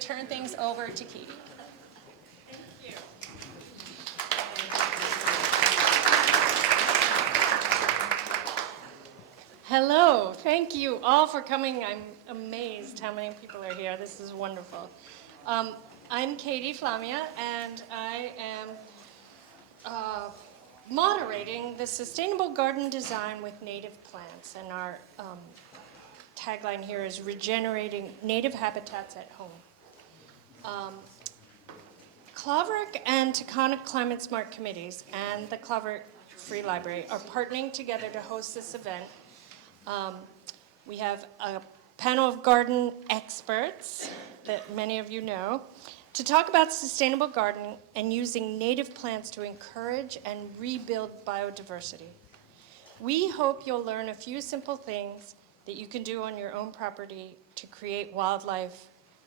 turn things over to Katie. Thank you. Hello, thank you all for coming. I'm amazed how many people are here. This is wonderful. I'm Katie Flamia, and I am moderating the Sustainable Garden Design with Native Plants, and our tagline here is Regenerating Native Habitats at Home. Claverick and Taconic Climate Smart Committees and the Claverick Free Library are partnering together to host this event. We have a panel of garden experts that many of you know to talk about sustainable gardening and using native plants to encourage and rebuild biodiversity. We hope you'll learn a few simple things that you can do on your own property to create wildlife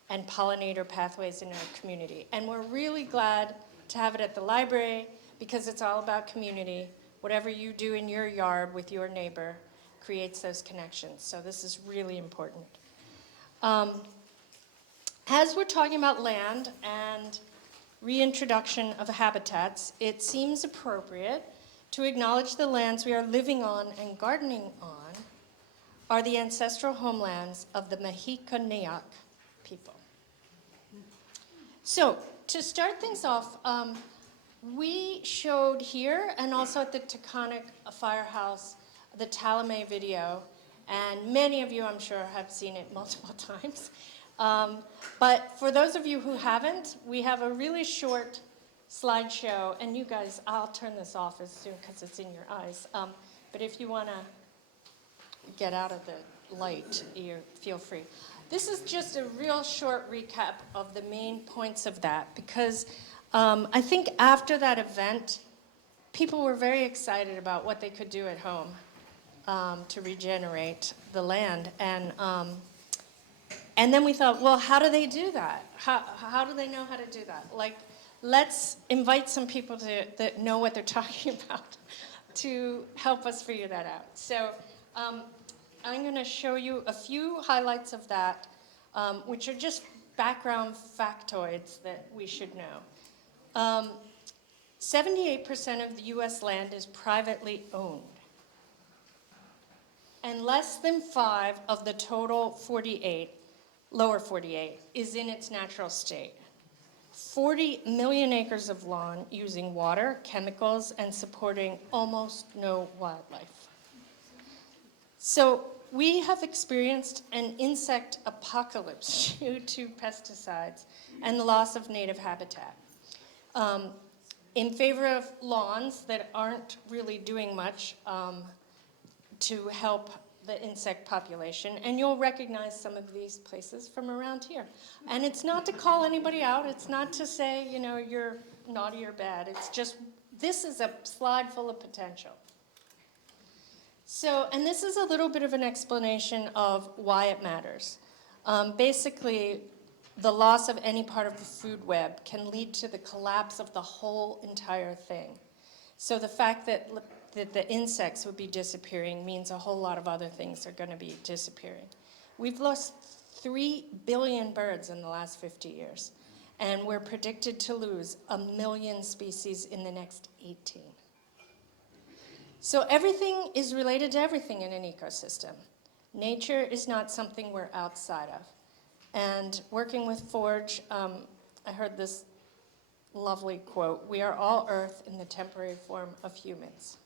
and pollinator pathways in our community. And we're really glad to have it at the library because it's all about community. Whatever you do in your yard with your neighbor creates those connections. So this is really important. As we're talking about land and reintroduction of habitats, it seems appropriate to acknowledge the lands we are living on and gardening on are the ancestral homelands of the Mexicaneac people. So to start things off, we showed here and also at the Taconic Firehouse the Talamay video, and many of you, I'm sure, have seen it multiple times. But for those of you who haven't, we have a really short slideshow, and you guys, I'll turn this off as soon because it's in your eyes. But if you want to get out of the light, you feel free. This is just a real short recap of the main points of that, because I think after that event, people were very excited about what they could do at home to regenerate the land. And then we thought, well, how do they do that? How do they know how to do that? Like, let's invite some people that know what they're talking about to help us figure that out. So I'm going to show you a few highlights of that, which are just background factoids that we should know. 78% of the U.S. land is privately owned. And less than 5 of the total 48, lower 48, is in its natural state. 40 million acres of lawn using water, chemicals, and supporting almost no wildlife. So we have experienced an insect apocalypse due to pesticides and the loss of native habitat. In favor of lawns that aren't really doing much to help the insect population, and you'll recognize some of these places from around here. And it's not to call anybody out, it's not to say, you know, you're naughty or bad, it's just, this is a slide full of potential. So, and this is a little bit of an explanation of why it matters. Basically, the loss of any part of the food web can lead to the collapse of the whole entire thing. So the fact that the insects would be disappearing means a whole lot of other things are going to be disappearing. We've lost 3 billion birds in the last 50 years, and we're predicted to lose 1 million species in the next 18. So everything is related to everything in an ecosystem. Nature is not something we're outside of. And working with Forge, I heard this lovely quote, "We are all earth in the temporary form of humans."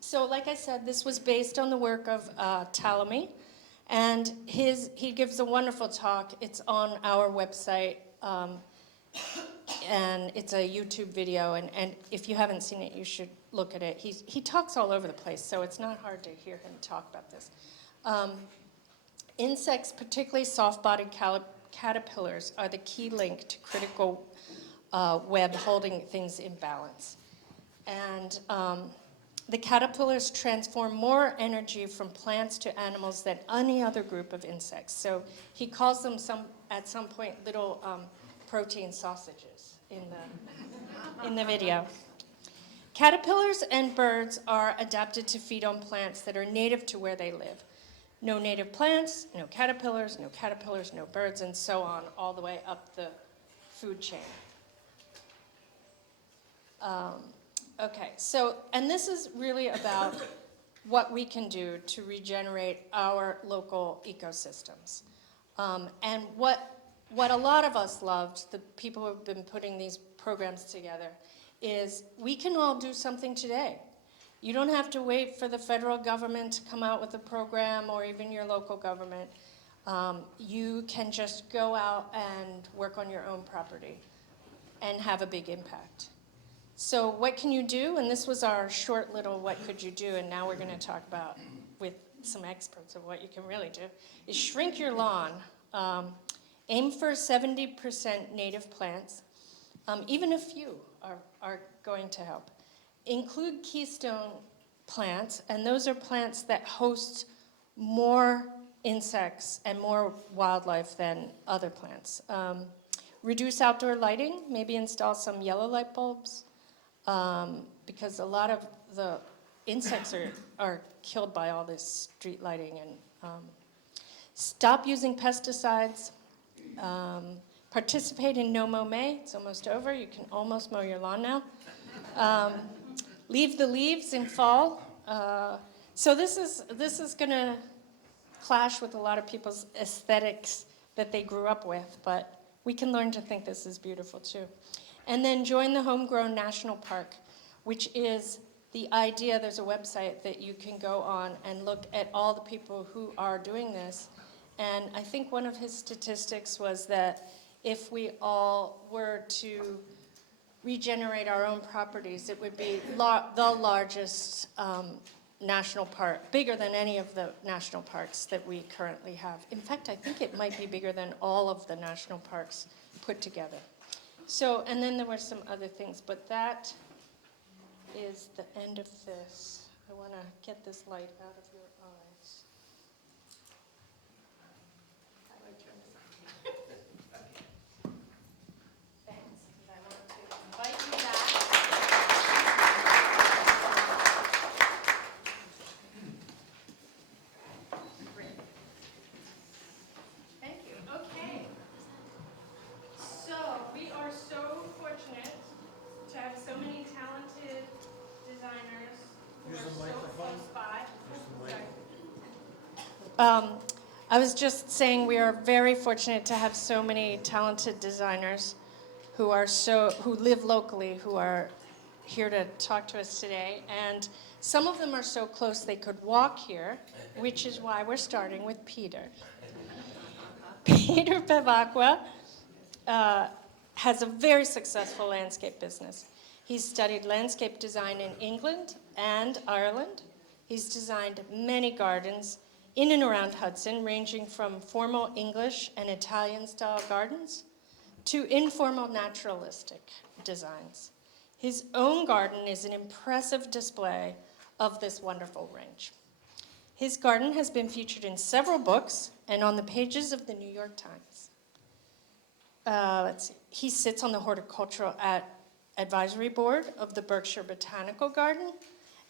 So like I said, this was based on the work of Talamay, and he gives a wonderful talk. It's on our website, and it's a YouTube video, and if you haven't seen it, you should look at it. He talks all over the place, so it's not hard to hear him talk about this. Insects, particularly soft-bodied caterpillars, are the key link to critical web holding things in balance. And the caterpillars transform more energy from plants to animals than any other group of insects. So he calls them at some point little protein sausages in the video. Caterpillars and birds are adapted to feed on plants that are native to where they live. no native plants, no caterpillars, no birds, and so on, all the way up the food chain. Okay, so, and this is really about what we can do to regenerate our local ecosystems. And what a lot of us loved, the people who have been putting these programs together, is we can all do something today. You don't have to wait for the federal government to come out with a program or even your local government. You can just go out and work on your own property and have a big impact. So what can you do? And this was our short little what could you do, and now we're going to talk about with some experts of what you can really do, is shrink your lawn. Aim for 70% native plants. Even a few are going to help. Include keystone plants, and those are plants that host more insects and more wildlife than other plants. Reduce outdoor lighting, maybe install some yellow light bulbs, because a lot of the insects are killed by all this street lighting. And stop using pesticides. Participate in No Mow May. It's almost over. You can almost mow your lawn now. Leave the leaves in fall. So this is going to clash with a lot of people's aesthetics that they grew up with, but we can learn to think this is beautiful too. And then join the Homegrown National Park, which is the idea. There's a website that you can go on and look at all the people who are doing this. And I think one of his statistics was that if we all were to regenerate our own properties, it would be the largest national park, bigger than any of the national parks that we currently have. In fact, I think it might be bigger than all of the national parks put together. So, and then there were some other things, but that is the end of this. I want to get this light out of your eyes. How do I turn this on? Thanks, because I want to invite you back. Great. Thank you. Okay. So we are so fortunate to have so many talented designers who are so close by. Sorry. I was just saying we are very fortunate to have so many talented designers who live locally, who are here to talk to us today. And some of them are so close they could walk here, which is why we're starting with Peter. Peter Bevacqua has a very successful landscape business. He's studied landscape design in England and Ireland. He's designed many gardens in and around Hudson, ranging from formal English and Italian-style gardens to informal naturalistic designs. His own garden is an impressive display of this wonderful range. His garden has been featured in several books and on the pages of the New York Times. Let's see. He sits on the Horticultural Advisory Board of the Berkshire Botanical Garden,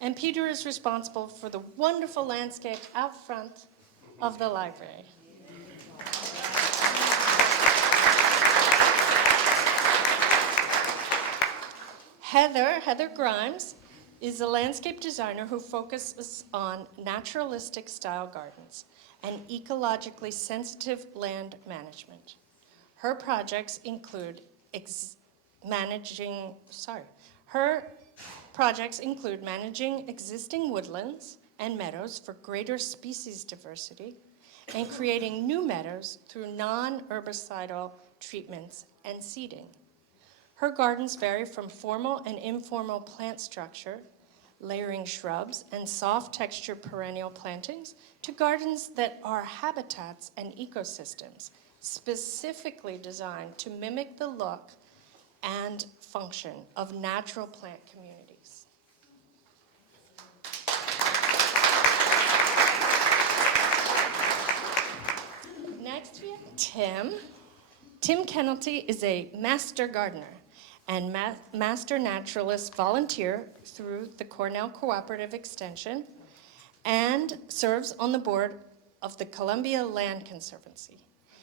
and Peter is responsible for the wonderful landscape out front of the library. Heather Grimes is a landscape designer who focuses on naturalistic style gardens and ecologically sensitive land management. Her projects include managing existing woodlands and meadows for greater species diversity and creating new meadows through non-herbicidal treatments and seeding. Her gardens vary from formal and informal plant structure, layering shrubs and soft texture perennial plantings, to gardens that are habitats and ecosystems specifically designed to mimic the look and function of natural plant communities. Next we have Tim. Tim Kennelty is a master gardener and master naturalist volunteer through the Cornell Cooperative Extension and serves on the board of the Columbia Land Conservancy.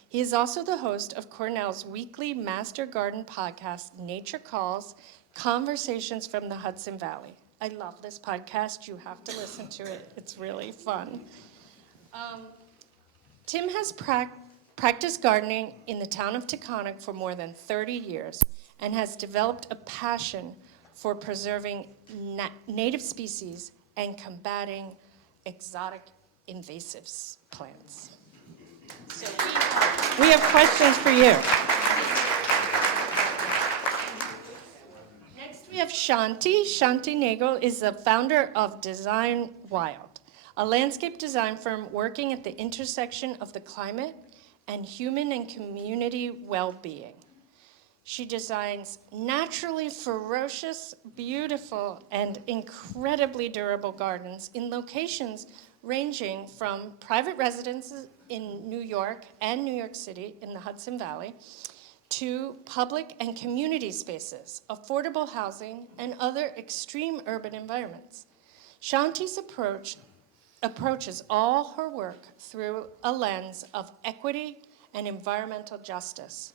He is also the host of Cornell's weekly Master Garden podcast, Nature Calls, Conversations from the Hudson Valley. I love this podcast. You have to listen to it. It's really fun. Tim has practiced gardening in the town of Taconic for more than 30 years and has developed a passion for preserving native species and combating exotic invasive plants. So we have questions for you. Next we have Shanti. Shanti Nagel is the founder of Design Wild, a landscape design firm working at the intersection of the climate and human and community well-being. She designs naturally ferocious, beautiful, and incredibly durable gardens in locations ranging from private residences in New York and New York City in the Hudson Valley to public and community spaces, affordable housing, and other extreme urban environments. Shanti's approaches all her work through a lens of equity and environmental justice,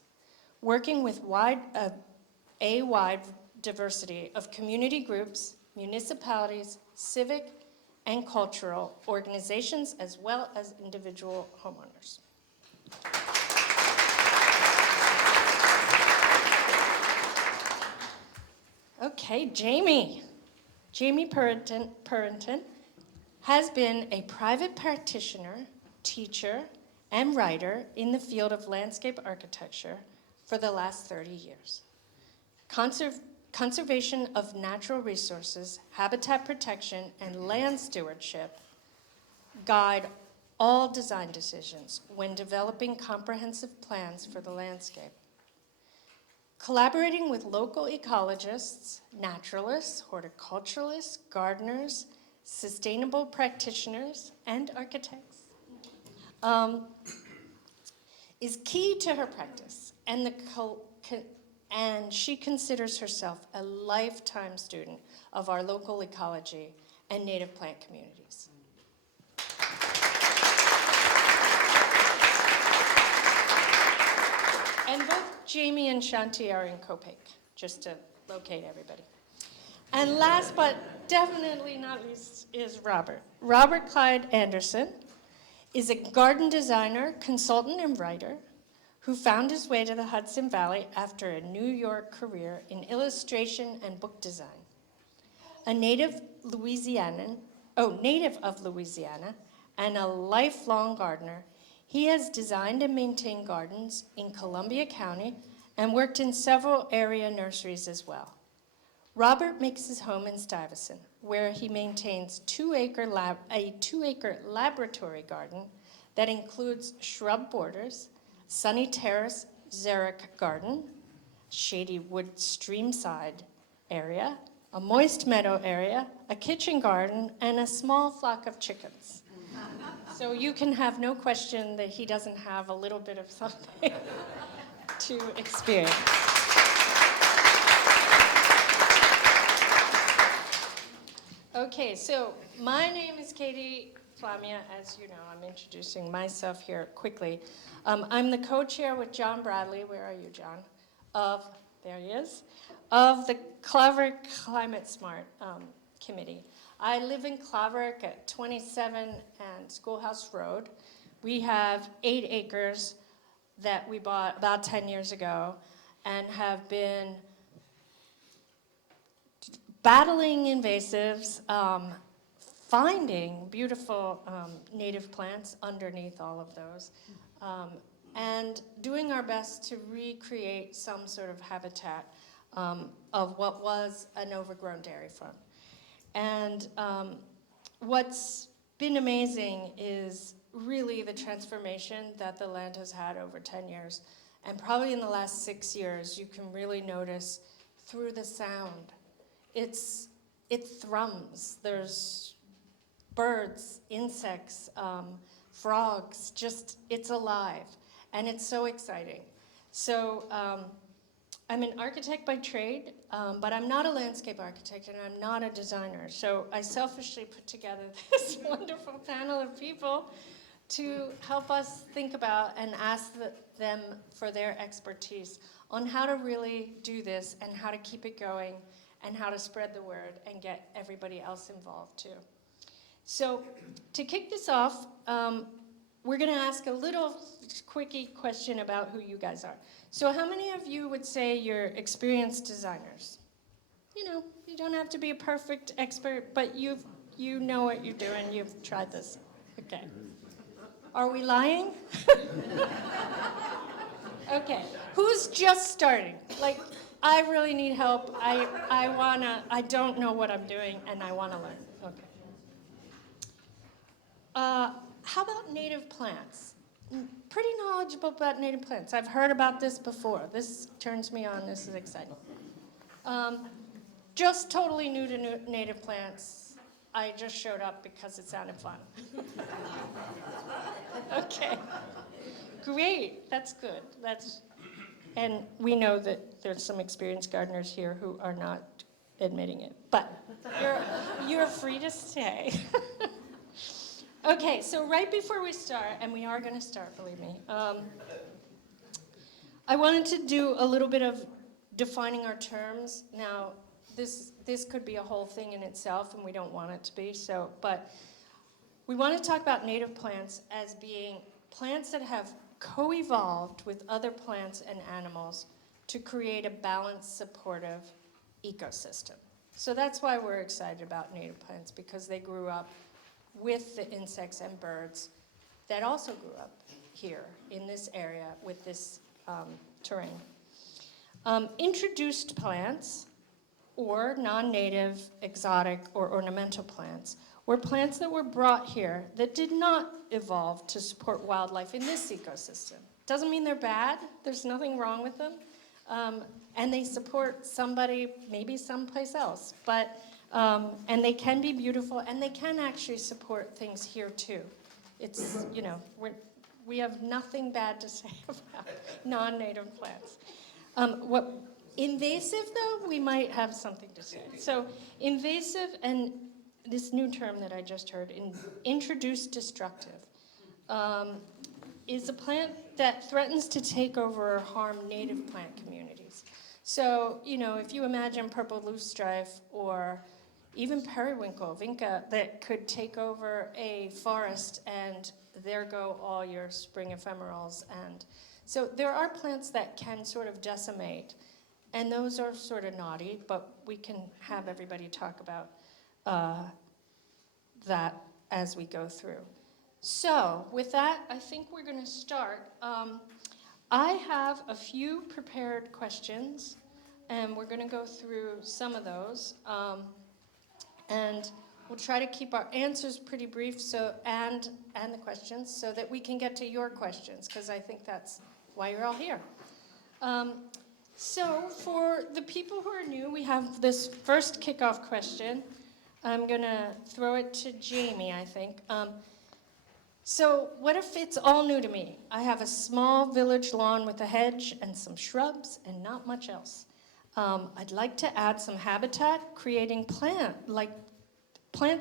working with a wide diversity of community groups, municipalities, civic and cultural organizations, as well as individual homeowners. Okay, Jamie. Jamie Purrington has been a private practitioner, teacher, and writer in the field of landscape architecture for the last 30 years. Conservation of natural resources, habitat protection, and land stewardship guide all design decisions when developing comprehensive plans for the landscape. Collaborating with local ecologists, naturalists, horticulturalists, gardeners, sustainable practitioners, and architects is key to her practice, and she considers herself a lifetime student of our local ecology and native plant communities. And both Jamie and Shanti are in Copiague, just to locate everybody. And last but definitely not least is Robert. Robert Clyde Anderson is a garden designer, consultant, and writer who found his way to the Hudson Valley after a New York career in illustration and book design. A native of Louisiana and a lifelong gardener, he has designed and maintained gardens in Columbia County and worked in several area nurseries as well. Robert makes his home in Stuyvesant, where he maintains a 2-acre laboratory garden that includes shrub borders, sunny terrace xeric garden, shady wood streamside area, a moist meadow area, a kitchen garden, and a small flock of chickens. So you can have no question that he doesn't have a little bit of something to experience. Okay, so my name is Katie Flamia. As you know, I'm introducing myself here quickly. I'm the co-chair with John Bradley. Where are you, John? There he is, of the Claverick Climate Smart Committee. I live in Claverick at 27 and Schoolhouse Road. We have 8 acres that we bought about 10 years ago and have been battling invasives, finding beautiful native plants underneath all of those, and doing our best to recreate some sort of habitat of what was an overgrown dairy farm. And what's been amazing is really the transformation that the land has had over 10 years. And probably in the last 6 years, you can really notice through the sound. It thrums. There's birds, insects, frogs, it's alive. And it's so exciting. So I'm an architect by trade, but I'm not a landscape architect and I'm not a designer. So I selfishly put together this wonderful panel of people to help us think about and ask them for their expertise on how to really do this and how to keep it going and how to spread the word and get everybody else involved too. So to kick this off, we're going to ask a little quickie question about who you guys are. So how many of you would say you're experienced designers? You know, you don't have to be a perfect expert, but you know what you're doing. You've tried this. Okay. Are we lying? Okay. Who's just starting? Like, I really need help. I don't know what I'm doing, and I want to learn. Okay. How about native plants? Pretty knowledgeable about native plants. I've heard about this before. This turns me on. This is exciting. Just totally new to native plants. I just showed up because it sounded fun. Okay. Great. That's good. And we know that there's some experienced gardeners here who are not admitting it, but you're free to stay. Okay, so right before we start, and we are going to start, believe me, I wanted to do a little bit of defining our terms. Now, this could be a whole thing in itself, and we don't want it to be. But we want to talk about native plants as being plants that have co-evolved with other plants and animals to create a balanced, supportive ecosystem. So that's why we're excited about native plants, because they grew up with the insects and birds that also grew up here in this area with this terrain. Introduced plants, or non-native, exotic, or ornamental plants, were plants that were brought here that did not evolve to support wildlife in this ecosystem. Doesn't mean they're bad. There's nothing wrong with them. And they support somebody, maybe someplace else. And they can be beautiful, and they can actually support things here too. It's, you know, we have nothing bad to say about non-native plants. Invasive, though, we might have something to say. So invasive, and this new term that I just heard, introduced destructive, is a plant that threatens to take over or harm native plant communities. So, you know, if you imagine purple loosestrife or even periwinkle, vinca, that could take over a forest, and there go all your spring ephemerals. And so there are plants that can sort of decimate, and those are sort of naughty, but we can have everybody talk about that as we go through. So with that, I think we're going to start. I have a few prepared questions, and we're going to go through some of those. And we'll try to keep our answers pretty brief, and the questions, so that we can get to your questions, because I think that's why you're all here. So for the people who are new, we have this first kickoff question. I'm going to throw it to Jamie, I think. So what if it's all new to me? I have a small village lawn with a hedge and some shrubs and not much else. I'd like to add some habitat, creating plants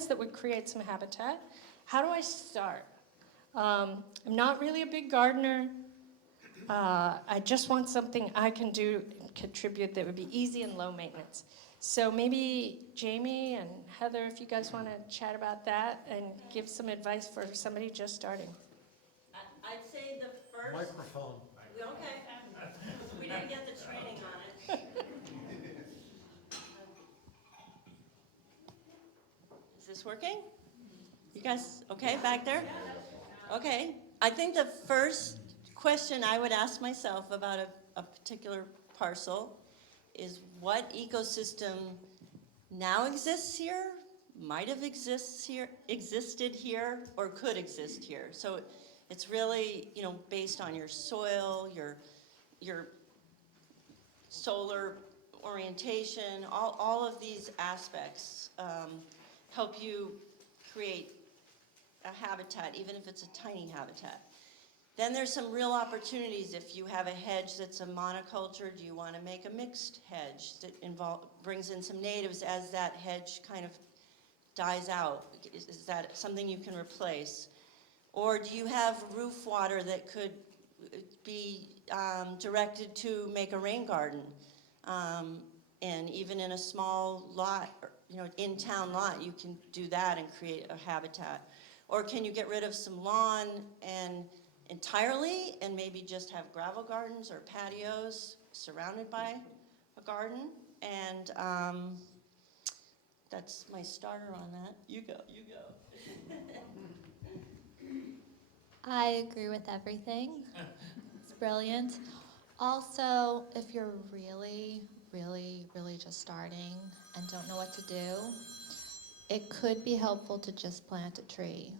that would create some habitat. How do I start? I'm not really a big gardener. I just want something I can do and contribute that would be easy and low maintenance. So maybe Jamie and Heather, if you guys want to chat about that and give some advice for somebody just starting. I'd say the first... Microphone. Okay. We didn't get the training on it. Is this working? You guys okay back there? Okay. I think the first question I would ask myself about a particular parcel is what ecosystem now exists here, might have existed here, or could exist here. So it's really, you know, based on your soil, your solar orientation, all of these aspects help you create a habitat, even if it's a tiny habitat. Then there's some real opportunities. If you have a hedge that's a monoculture, do you want to make a mixed hedge that brings in some natives as that hedge kind of dies out? Is that something you can replace? Or do you have roof water that could be directed to make a rain garden? And even in a small lot, in-town lot, you can do that and create a habitat. Or can you get rid of some lawn entirely and maybe just have gravel gardens or patios surrounded by a garden? And that's my starter on that. You go. I agree with everything. It's brilliant. Also, if you're really, really, really just starting and don't know what to do, it could be helpful to just plant a tree.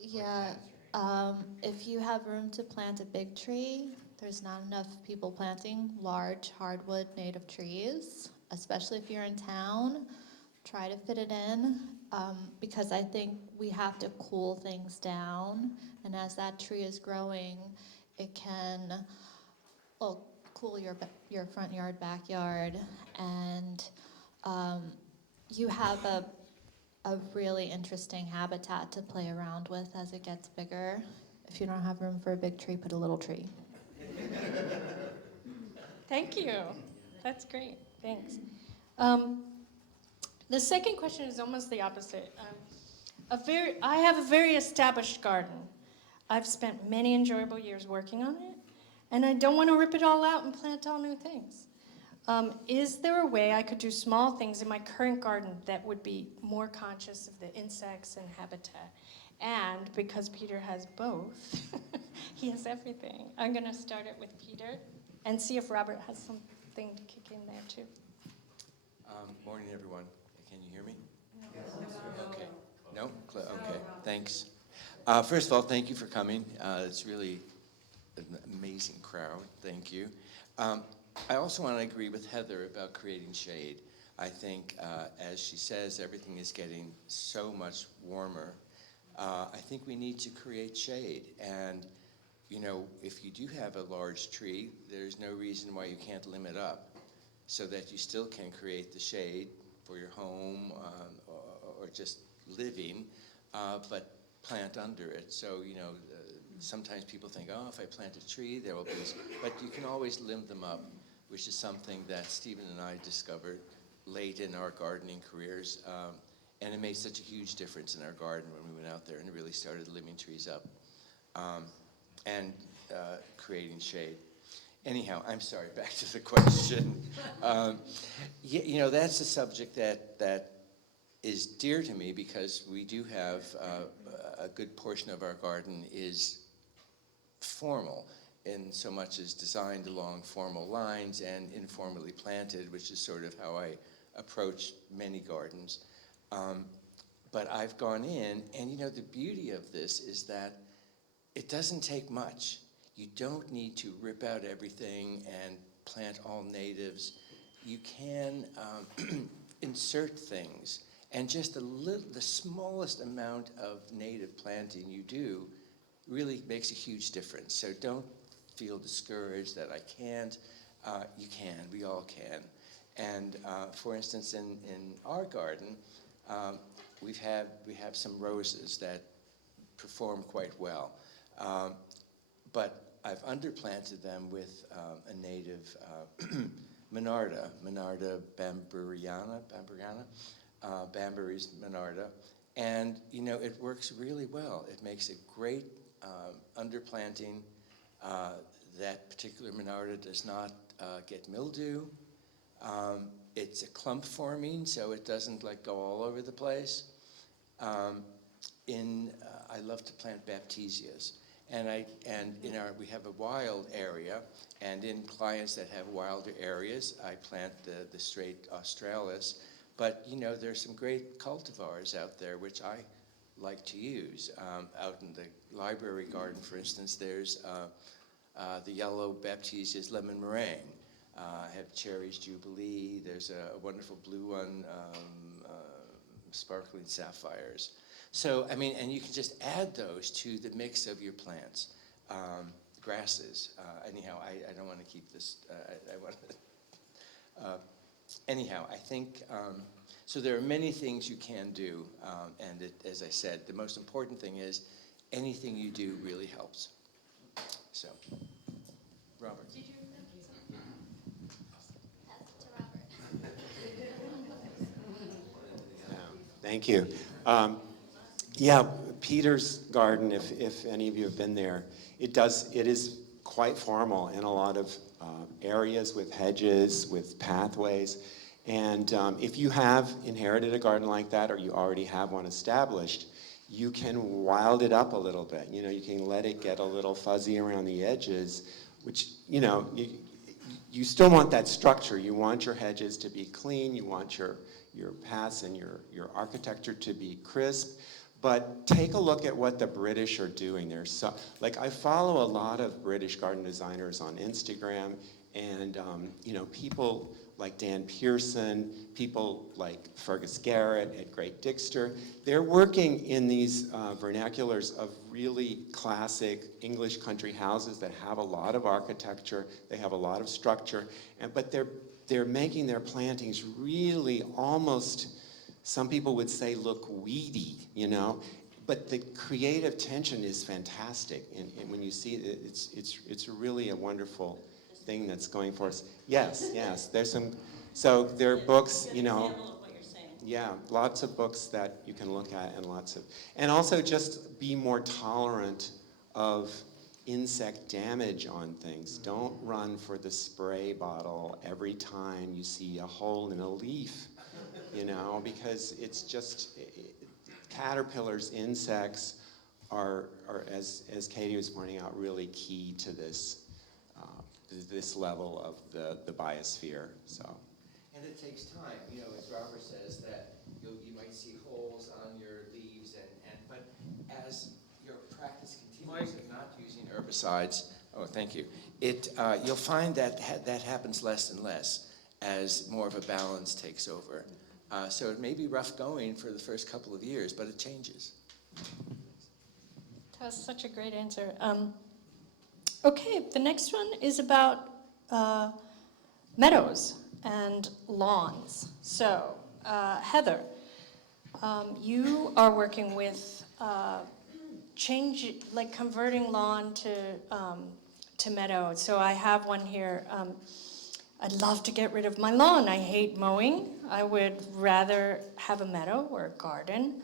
Yeah, if you have room to plant a big tree, there's not enough people planting large hardwood native trees, especially if you're in town. Try to fit it in, because I think we have to cool things down, and as that tree is growing, it can, well, cool your front yard, backyard, and you have a really interesting habitat to play around with as it gets bigger. If you don't have room for a big tree, put a little tree. Thank you. That's great. Thanks. The second question is almost the opposite. I have a very established garden. I've spent many enjoyable years working on it, and I don't want to rip it all out and plant all new things. Is there a way I could do small things in my current garden that would be more conscious of the insects and habitat? And because Peter has both, he has everything. I'm going to start it with Peter and see if Robert has something to kick in there too. Morning, everyone. Can you hear me? Okay. No? Okay, thanks. First of all, thank you for coming. It's really an amazing crowd. Thank you. I also want to agree with Heather about creating shade. I think, as she says, everything is getting so much warmer. I think we need to create shade. And, if you do have a large tree, there's no reason why you can't limb it up so that you still can create the shade for your home or just living, but plant under it. So, sometimes people think, oh, if I plant a tree, there will be this, but you can always limb them up, which is something that Stephen and I discovered late in our gardening careers. And it made such a huge difference in our garden when we went out there and really started limbing trees up and creating shade. Anyhow, I'm sorry, back to the question. That's a subject that is dear to me because we do have a good portion of our garden is formal in so much as designed along formal lines and informally planted, which is sort of how I approach many gardens. But I've gone in, and the beauty of this is that it doesn't take much. You don't need to rip out everything and plant all natives. You can insert things, and just the smallest amount of native planting you do really makes a huge difference. So don't feel discouraged that I can't. You can. We all can. And for instance, in our garden, we have some roses that perform quite well, but I've underplanted them with a native Monarda bamburiana, Bambury's Monarda, and it works really well. It makes a great underplanting. That particular Monarda does not get mildew. It's a clump forming, so it doesn't go all over the place. I love to plant Baptisias, and we have a wild area, and in clients that have wilder areas, I plant the straight Australis. But there's some great cultivars out there which I like to use. Out in the library garden, for instance, there's the yellow Baptisias lemon meringue. I have Cherries Jubilee. There's a wonderful blue one, Sparkling Sapphires. So, and you can just add those to the mix of your plants. Grasses. Anyhow, I don't want to keep this. Anyhow, I think So there are many things you can do, and as I said, the most important thing is anything you do really helps. So, Robert. Thank you. Yeah, Peter's garden, if any of you have been there, it is quite formal in a lot of areas with hedges, with pathways. And if you have inherited a garden like that, or you already have one established, you can wild it up a little bit. You know, you can let it get a little fuzzy around the edges, which, you know, you still want that structure. You want your hedges to be clean. You want your paths and your architecture to be crisp. But take a look at what the British are doing. Like, I follow a lot of British garden designers on Instagram, and you know, people like Dan Pearson, people like Fergus Garrett at Great Dixter. They're working in these vernaculars of really classic English country houses that have a lot of architecture, they have a lot of structure, but they're making their plantings really almost, some people would say, look weedy, you know? But the creative tension is fantastic, and when you see it, it's really a wonderful thing that's going for us. Yes, there's some, so there are books, you know. Example of what you're saying. Yeah, lots of books that you can look at, and also just be more tolerant of insect damage on things. Don't run for the spray bottle every time you see a hole in a leaf, you know, because it's just, caterpillars, insects are as Katie was pointing out, really key to this level of the biosphere, so. And it takes time, you know, as Robert says, that you might see holes on your leaves, but as your practice continues of not using herbicides, thank you, you'll find that that happens less and less as more of a balance takes over. So it may be rough going for the first couple of years, but it changes. That's such a great answer. Okay, the next one is about meadows and lawns. So, Heather, you are working with converting lawn to meadow. So I have one here. I'd love to get rid of my lawn. I hate mowing. I would rather have a meadow or a garden.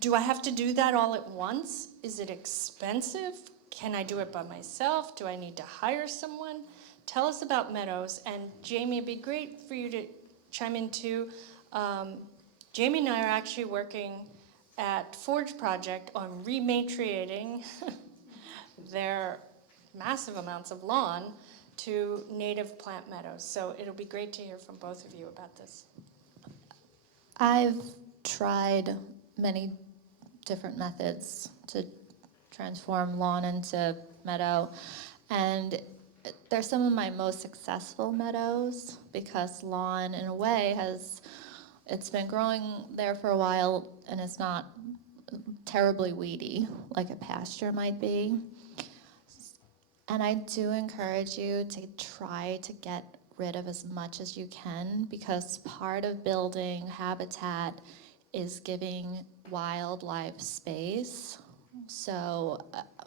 Do I have to do that all at once? Is it expensive? Can I do it by myself? Do I need to hire someone? Tell us about meadows. And Jamie, it'd be great for you to chime in too. Jamie and I are actually working at Forge Project on rematriating their massive amounts of lawn to native plant meadows. So it'll be great to hear from both of you about this. I've tried many different methods to transform lawn into meadow, and they're some of my most successful meadows because lawn, in a way, it's been growing there for a while and it's not terribly weedy like a pasture might be. And I do encourage you to try to get rid of as much as you can, because part of building habitat is giving wildlife space. So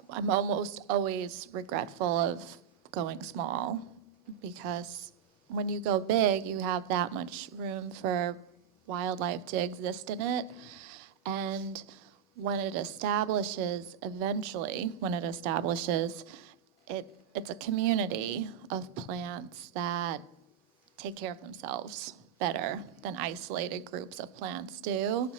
I'm almost always regretful of going small, because when you go big, you have that much room for wildlife to exist in it. And when it establishes, it's a community of plants that take care of themselves better than isolated groups of plants do.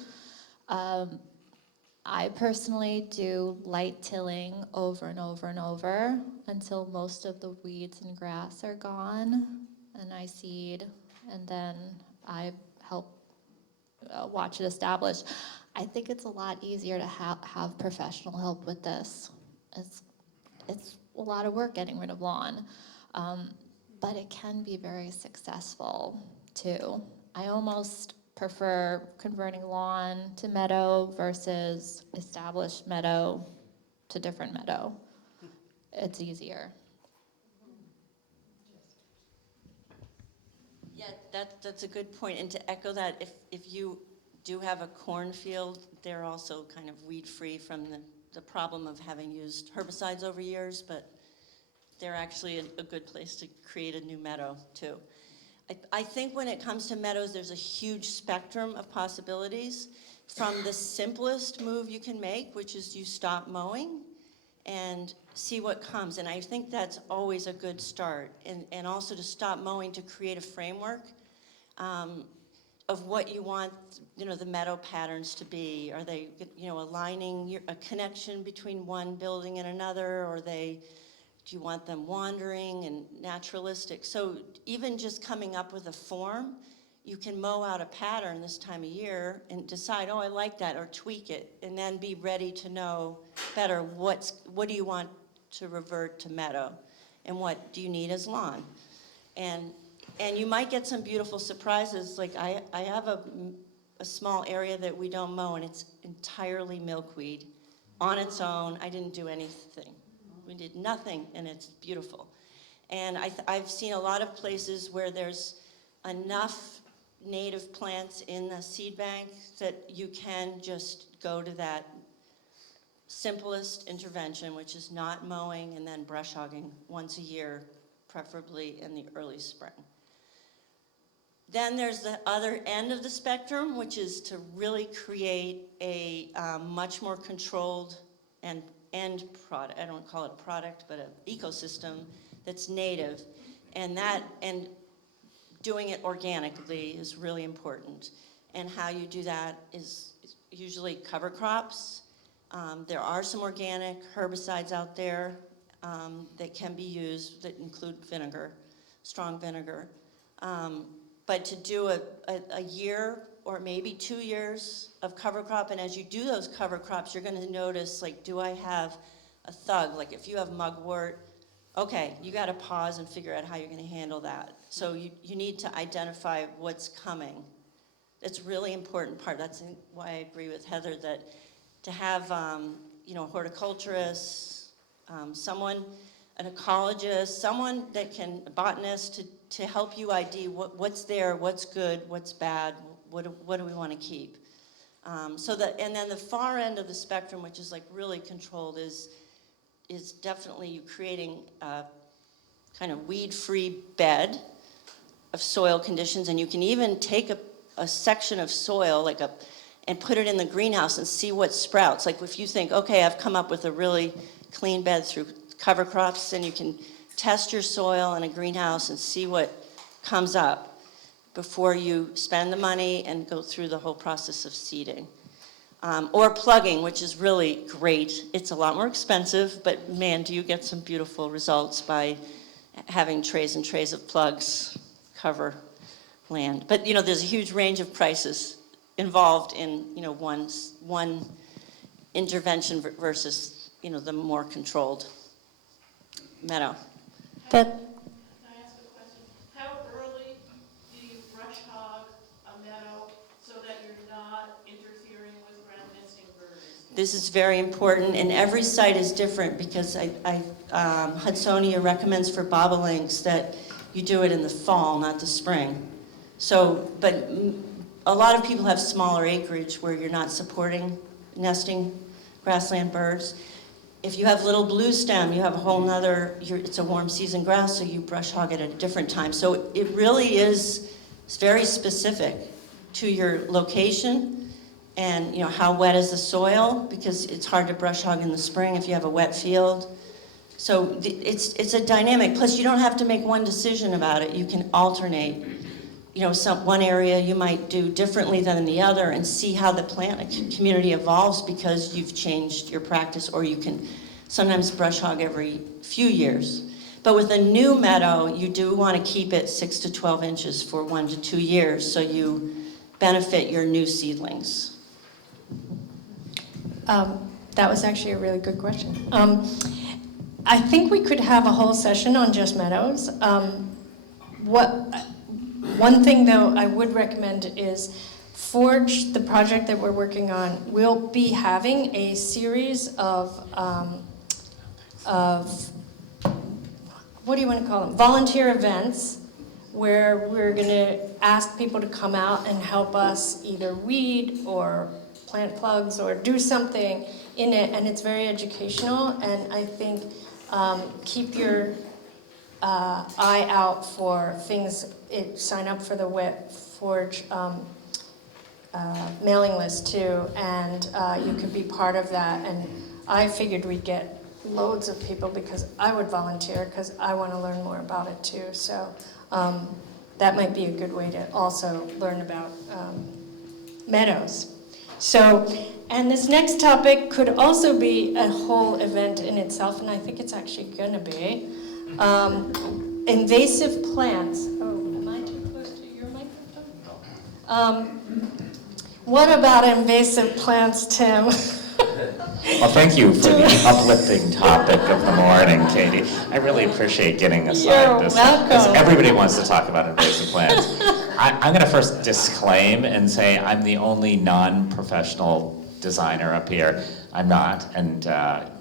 I personally do light tilling over and over and over until most of the weeds and grass are gone, and I seed, and then I help watch it establish. I think it's a lot easier to have professional help with this. It's a lot of work getting rid of lawn, but it can be very successful too. I almost prefer converting lawn to meadow versus established meadow to different meadow. It's easier. Yet That's a good point, and to echo that, if you do have a cornfield, they're also kind of weed-free from the problem of having used herbicides over years, but they're actually a good place to create a new meadow, too. I think when it comes to meadows, there's a huge spectrum of possibilities, from the simplest move you can make, which is you stop mowing, and see what comes. And I think that's always a good start. And also to stop mowing to create a framework of what you want, the meadow patterns to be. Are they, aligning a connection between one building and another? Or do you want them wandering and naturalistic? So even just coming up with a form, you can mow out a pattern this time of year and decide, oh, I like that, or tweak it, and then be ready to know better what do you want to revert to meadow, and what do you need as lawn. And you might get some beautiful surprises. Like I have a small area that we don't mow, and it's entirely milkweed on its own. I didn't do anything. We did nothing, and it's beautiful. And I've seen a lot of places where there's enough native plants in the seed bank that you can just go to that simplest intervention, which is not mowing and then brush hogging once a year, preferably in the early spring. Then there's the other end of the spectrum, which is to really create a much more controlled and end product. I don't call it a product, but an ecosystem that's native, and doing it organically is really important. And how you do that is usually cover crops. There are some organic herbicides out there that can be used that include vinegar, strong vinegar. But to do a year or maybe 2 years of cover crop, and as you do those cover crops, you're gonna notice, like, do I have a thug? Like if you have mugwort, okay, you gotta pause and figure out how you're gonna handle that. So you need to identify what's coming. It's a really important part. That's why I agree with Heather that to have, horticulturists, someone, an ecologist, someone that can, a botanist, to help you ID what's there, what's good, what's bad, what do we want to keep. And then the far end of the spectrum, which is like really controlled, is definitely you creating a kind of weed-free bed of soil conditions, and you can even take a section of soil, and put it in the greenhouse and see what sprouts. Like if you think, okay, I've come up with a really clean bed through cover crops, then you can test your soil in a greenhouse and see what comes up before you spend the money and go through the whole process of seeding. Or plugging, which is really great. It's a lot more expensive, but man, do you get some beautiful results by having trays and trays of plugs cover land. But there's a huge range of prices involved in one intervention versus the more controlled meadow. That, Can I ask a question? How early do you brush hog a meadow so that you're not interfering with ground nesting birds? This is very important, and every site is different because Hudsonia recommends for bobolinks that you do it in the fall, not the spring. So, but a lot of people have smaller acreage where you're not supporting nesting grassland birds. If you have little blue stem, you have a whole nother, it's a warm season grass, so you brush hog it at a different time. So it really is very specific to your location and how wet is the soil, because it's hard to brush hog in the spring if you have a wet field. So it's a dynamic, plus you don't have to make one decision about it, you can alternate. One area you might do differently than the other and see how the plant community evolves because you've changed your practice, or you can sometimes brush hog every few years. But with a new meadow, you do want to keep it 6 to 12 inches for 1 to 2 years so you benefit your new seedlings. that was actually a really good question. I think we could have a whole session on just meadows. One thing, though, I would recommend is Forge, the project that we're working on, we'll be having a series of what do you want to call them? Volunteer events where we're gonna ask people to come out and help us either weed or plant plugs or do something in it, and it's very educational, and I think keep your eye out for things, sign up for the Wet Forge mailing list too, and you could be part of that, and I figured we'd get loads of people because I would volunteer because I want to learn more about it too, so that might be a good way to also learn about meadows. So, and this next topic could also be a whole event in itself, and I think it's actually gonna be invasive plants. Oh, am I too close to your microphone? What about invasive plants, Tim? Well, thank you for the uplifting topic of the morning, Katie. I really appreciate getting aside You're this. welcome. Everybody wants to talk about invasive plants. I'm going to first disclaim and say I'm the only non-professional designer up here. I'm not, and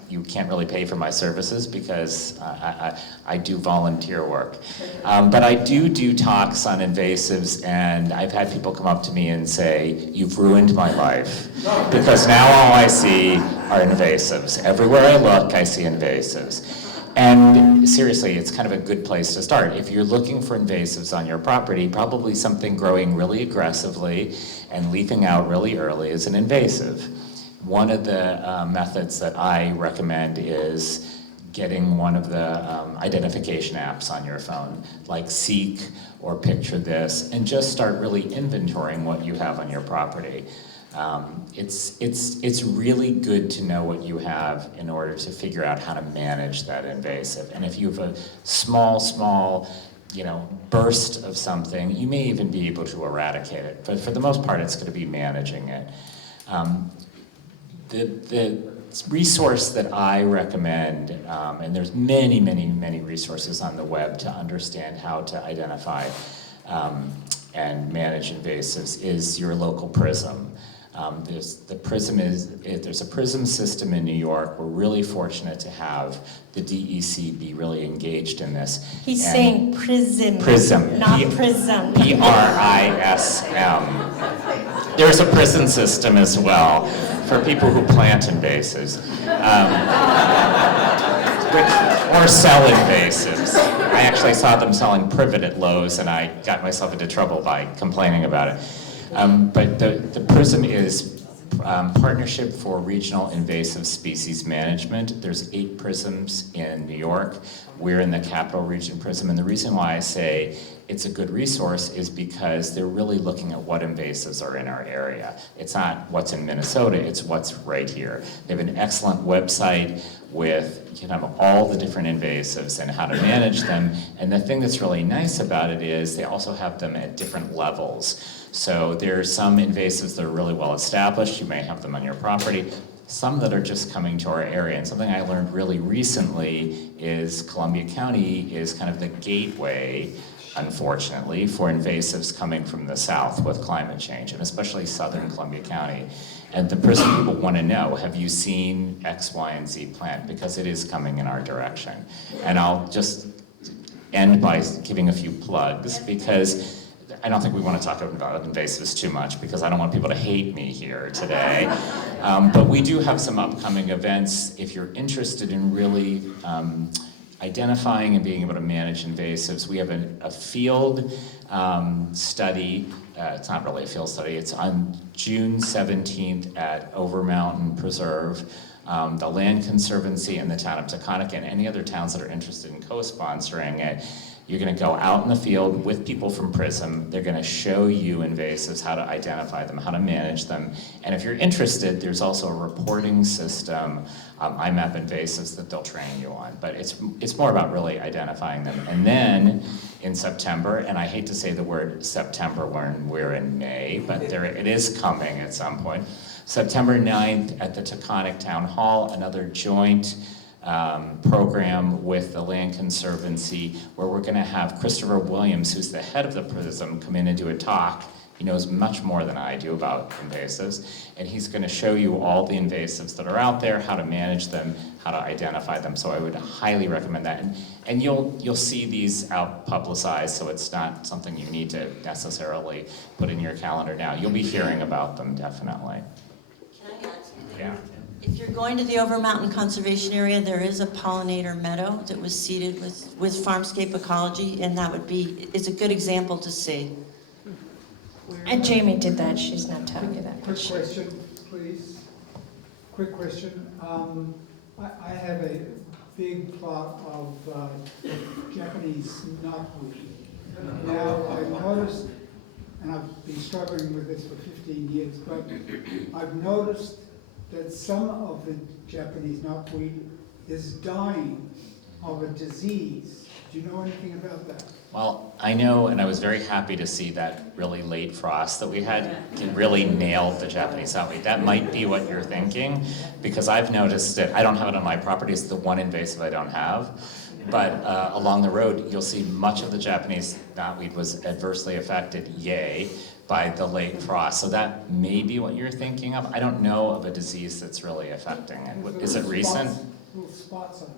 you can't really pay for my services because I do volunteer work. But I do talks on invasives, and I've had people come up to me and say, "You've ruined my life," because now all I see are invasives. Everywhere I look, I see invasives. And seriously, it's kind of a good place to start. If you're looking for invasives on your property, probably something growing really aggressively and leafing out really early is an invasive. One of the methods that I recommend is getting one of the identification apps on your phone, like Seek or Picture This, and just start really inventorying what you have on your property. It's really good to know what you have in order to figure out how to manage that invasive. And if you have a small, burst of something, you may even be able to eradicate it. But for the most part, it's going to be managing it. The resource that I recommend, and there's many resources on the web to understand how to identify and manage invasives, is your local PRISM. There's a PRISM system in New York. We're really fortunate to have the DEC be really engaged in this. He's And saying prism. PRISM. Not prism. PRISM. There's a prison system as well for people who plant invasives. Or sell invasives. I actually saw them selling privet at Lowe's, and I got myself into trouble by complaining about it. But the PRISM is Partnership for Regional Invasive Species Management. There's 8 PRISMs in New York. We're in the Capital Region PRISM, and the reason why I say it's a good resource is because they're really looking at what invasives are in our area. It's not what's in Minnesota, it's what's right here. They have an excellent website with all the different invasives and how to manage them. And the thing that's really nice about it is they also have them at different levels. So there are some invasives that are really well established. You may have them on your property. Some that are just coming to our area. And something I learned really recently is Columbia County is kind of the gateway, unfortunately, for invasives coming from the south with climate change, and especially southern Columbia County. And the PRISM people want to know, have you seen X, Y, and Z plant? Because it is coming in our direction. And I'll just end by giving a few plugs, because I don't think we want to talk about invasives too much, because I don't want people to hate me here today. But we do have some upcoming events. If you're interested in really identifying and being able to manage invasives, we have a field study. It's not really a field study. It's on June 17th at Overmountain Preserve. The Land Conservancy and the town of Taconic, and any other towns that are interested in co-sponsoring it. You're going to go out in the field with people from PRISM. They're going to show you invasives, how to identify them, how to manage them. And if you're interested, there's also a reporting system, IMAP invasives, that they'll train you on. But it's more about really identifying them. And then in September, and I hate to say the word September when we're in May, but it is coming at some point. September 9th at the Taconic Town Hall, another joint program with the Land Conservancy, where we're going to have Christopher Williams, who's the head of the PRISM, come in and do a talk. He knows much more than I do about invasives, and he's going to show you all the invasives that are out there, how to manage them, how to identify them. So I would highly recommend that. And you'll see these out publicized, so it's not something you need to necessarily put in your calendar now. You'll be hearing about them definitely. Can I add something? Yeah. If you're going to the Over Mountain Conservation Area, there is a pollinator meadow that was seeded with Farmscape Ecology, and that is a good example to see. And Jamie did that, she's not telling you that. Quick question, please. Quick question. I have a big plot of Japanese knotweed. Now, I've noticed, and I've been struggling with this for 15 years, but I've noticed that some of the Japanese knotweed is dying of a disease. Do you know anything about that? Well, I know, and I was very happy to see that really late frost that we had. It really nailed the Japanese knotweed. That might be what you're thinking, because I've noticed it. I don't have it on my property. It's the one invasive I don't have. But along the road, you'll see much of the Japanese knotweed was adversely affected, yay, by the late frost. So that may be what you're thinking of. I don't know of a disease that's really affecting it. Is it recent? Little spots on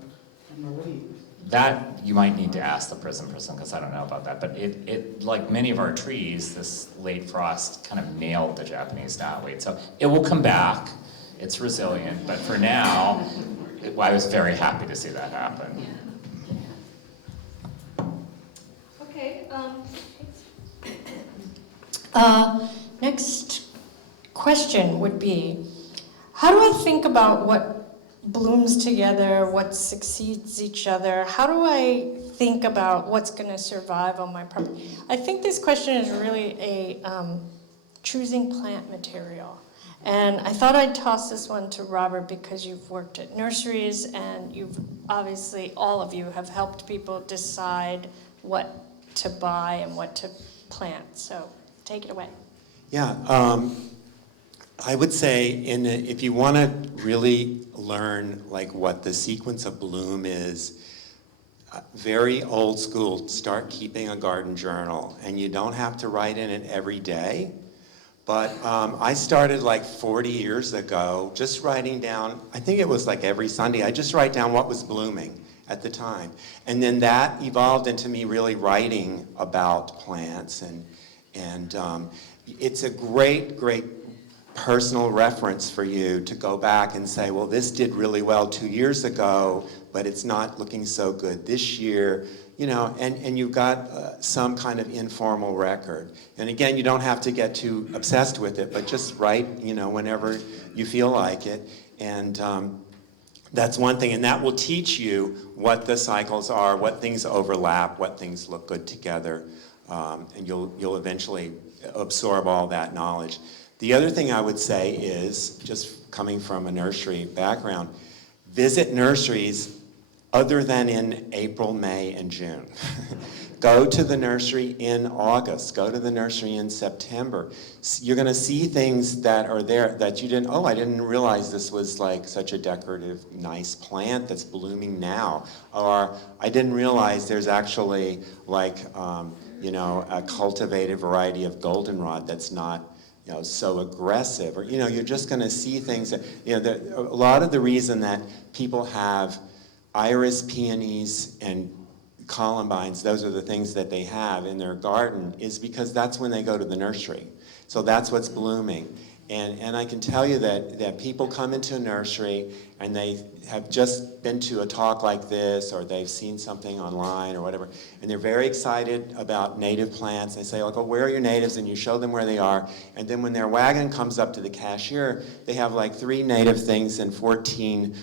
the leaves. That you might need to ask the prison because I don't know about that. But it like many of our trees, this late frost kind of nailed the Japanese knotweed. So it will come back. It's resilient. But for now, I was very happy to see that happen. Okay, next question would be, how do I think about what blooms together, what succeeds each other? How do I think about what's going to survive on my property? I think this question is really a choosing plant material. And I thought I'd toss this one to Robert because you've worked at nurseries and you've obviously, all of you have helped people decide what to buy and what to plant. So take it away. Yeah, I would say if you want to really learn like what the sequence of bloom is, very old school, start keeping a garden journal. And you don't have to write in it every day. But I started like 40 years ago just writing down, I think it was like every Sunday, I just write down what was blooming at the time. And then that evolved into me really writing about plants. And it's a great, great personal reference for you to go back and say, well, this did really well 2 years ago, but it's not looking so good this year. You know, and you've got some kind of informal record. And again, you don't have to get too obsessed with it, but just write, you know, whenever you feel like it. And that's one thing, and that will teach you what the cycles are, what things overlap, what things look good together, and you'll eventually absorb all that knowledge. The other thing I would say is, just coming from a nursery background, visit nurseries other than in April, May, and June. Go to the nursery in August. Go to the nursery in September. You're going to see things that are there that you didn't, oh, I didn't realize this was like such a decorative, nice plant that's blooming now. Or I didn't realize there's actually like, you know, a cultivated variety of goldenrod that's not, you know, so aggressive. Or, you know, you're just going to see things that, you know, a lot of the reason that people have iris, peonies, and columbines, those are the things that they have in their garden, is because that's when they go to the nursery. So that's what's blooming. And I can tell you that people come into a nursery and they have just been to a talk like this, or they've seen something online or whatever, and they're very excited about native plants. They say, like, oh, where are your natives? And you show them where they are. And then when their wagon comes up to the cashier, they have like 3 native things and 14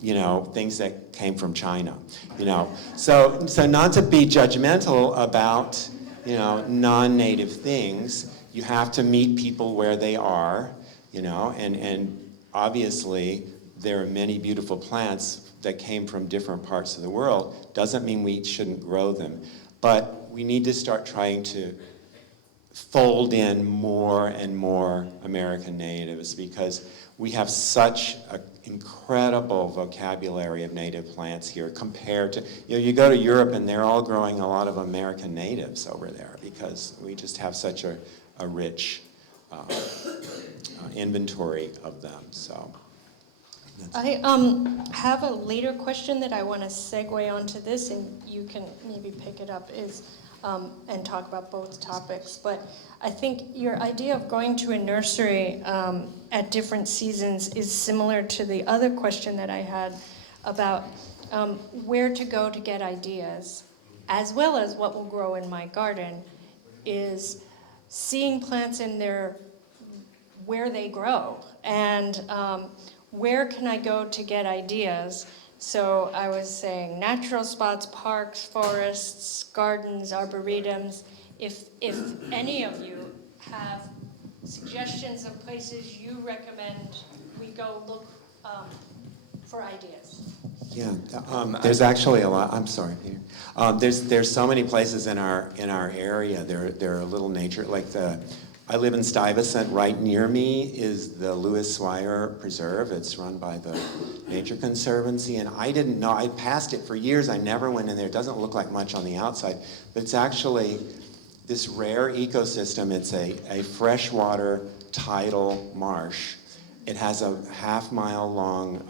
you know, things that came from China, you know. So not to be judgmental about, you know, non-native things, you have to meet people where they are, you know, and obviously there are many beautiful plants that came from different parts of the world. Doesn't mean we shouldn't grow them, but we need to start trying to fold in more and more American natives, because we have such an incredible vocabulary of native plants here compared to, you know, you go to Europe and they're all growing a lot of American natives over there because we just have such a a rich inventory of them. So. I have a later question that I want to segue onto this, and you can maybe pick it up, is and talk about both topics. But I think your idea of going to a nursery at different seasons is similar to the other question that I had about where to go to get ideas, as well as what will grow in my garden, is seeing plants in where they grow, and where can I go to get ideas? So I was saying natural spots, parks, forests, gardens, arboretums. If any of you have suggestions of places you recommend we go look for ideas. Yeah, there's actually a lot. I'm sorry, Peter. There's so many places in our area. There are little nature, like I live in Stuyvesant. Right near me is the Lewis Swire Preserve. It's run by the Nature Conservancy, and I didn't know. I passed it for years. I never went in there. It doesn't look like much on the outside, but it's actually this rare ecosystem. It's a freshwater tidal marsh. It has a half-mile long,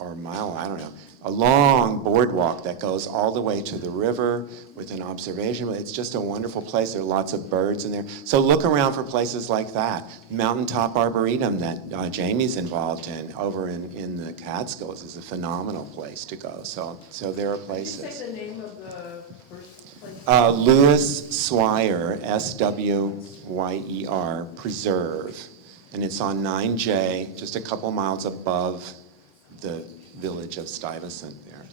or mile, I don't know, a long boardwalk that goes all the way to the river with an observation. It's just a wonderful place. There are lots of birds in there. So look around for places like that. Mountaintop Arboretum that Jamie's involved in over in the Catskills is a phenomenal place to go. So there are places. Can you say the name of the first place? Lewis Swire, SWYER, Preserve. And it's on 9J, just a couple miles above the village of Stuyvesant there.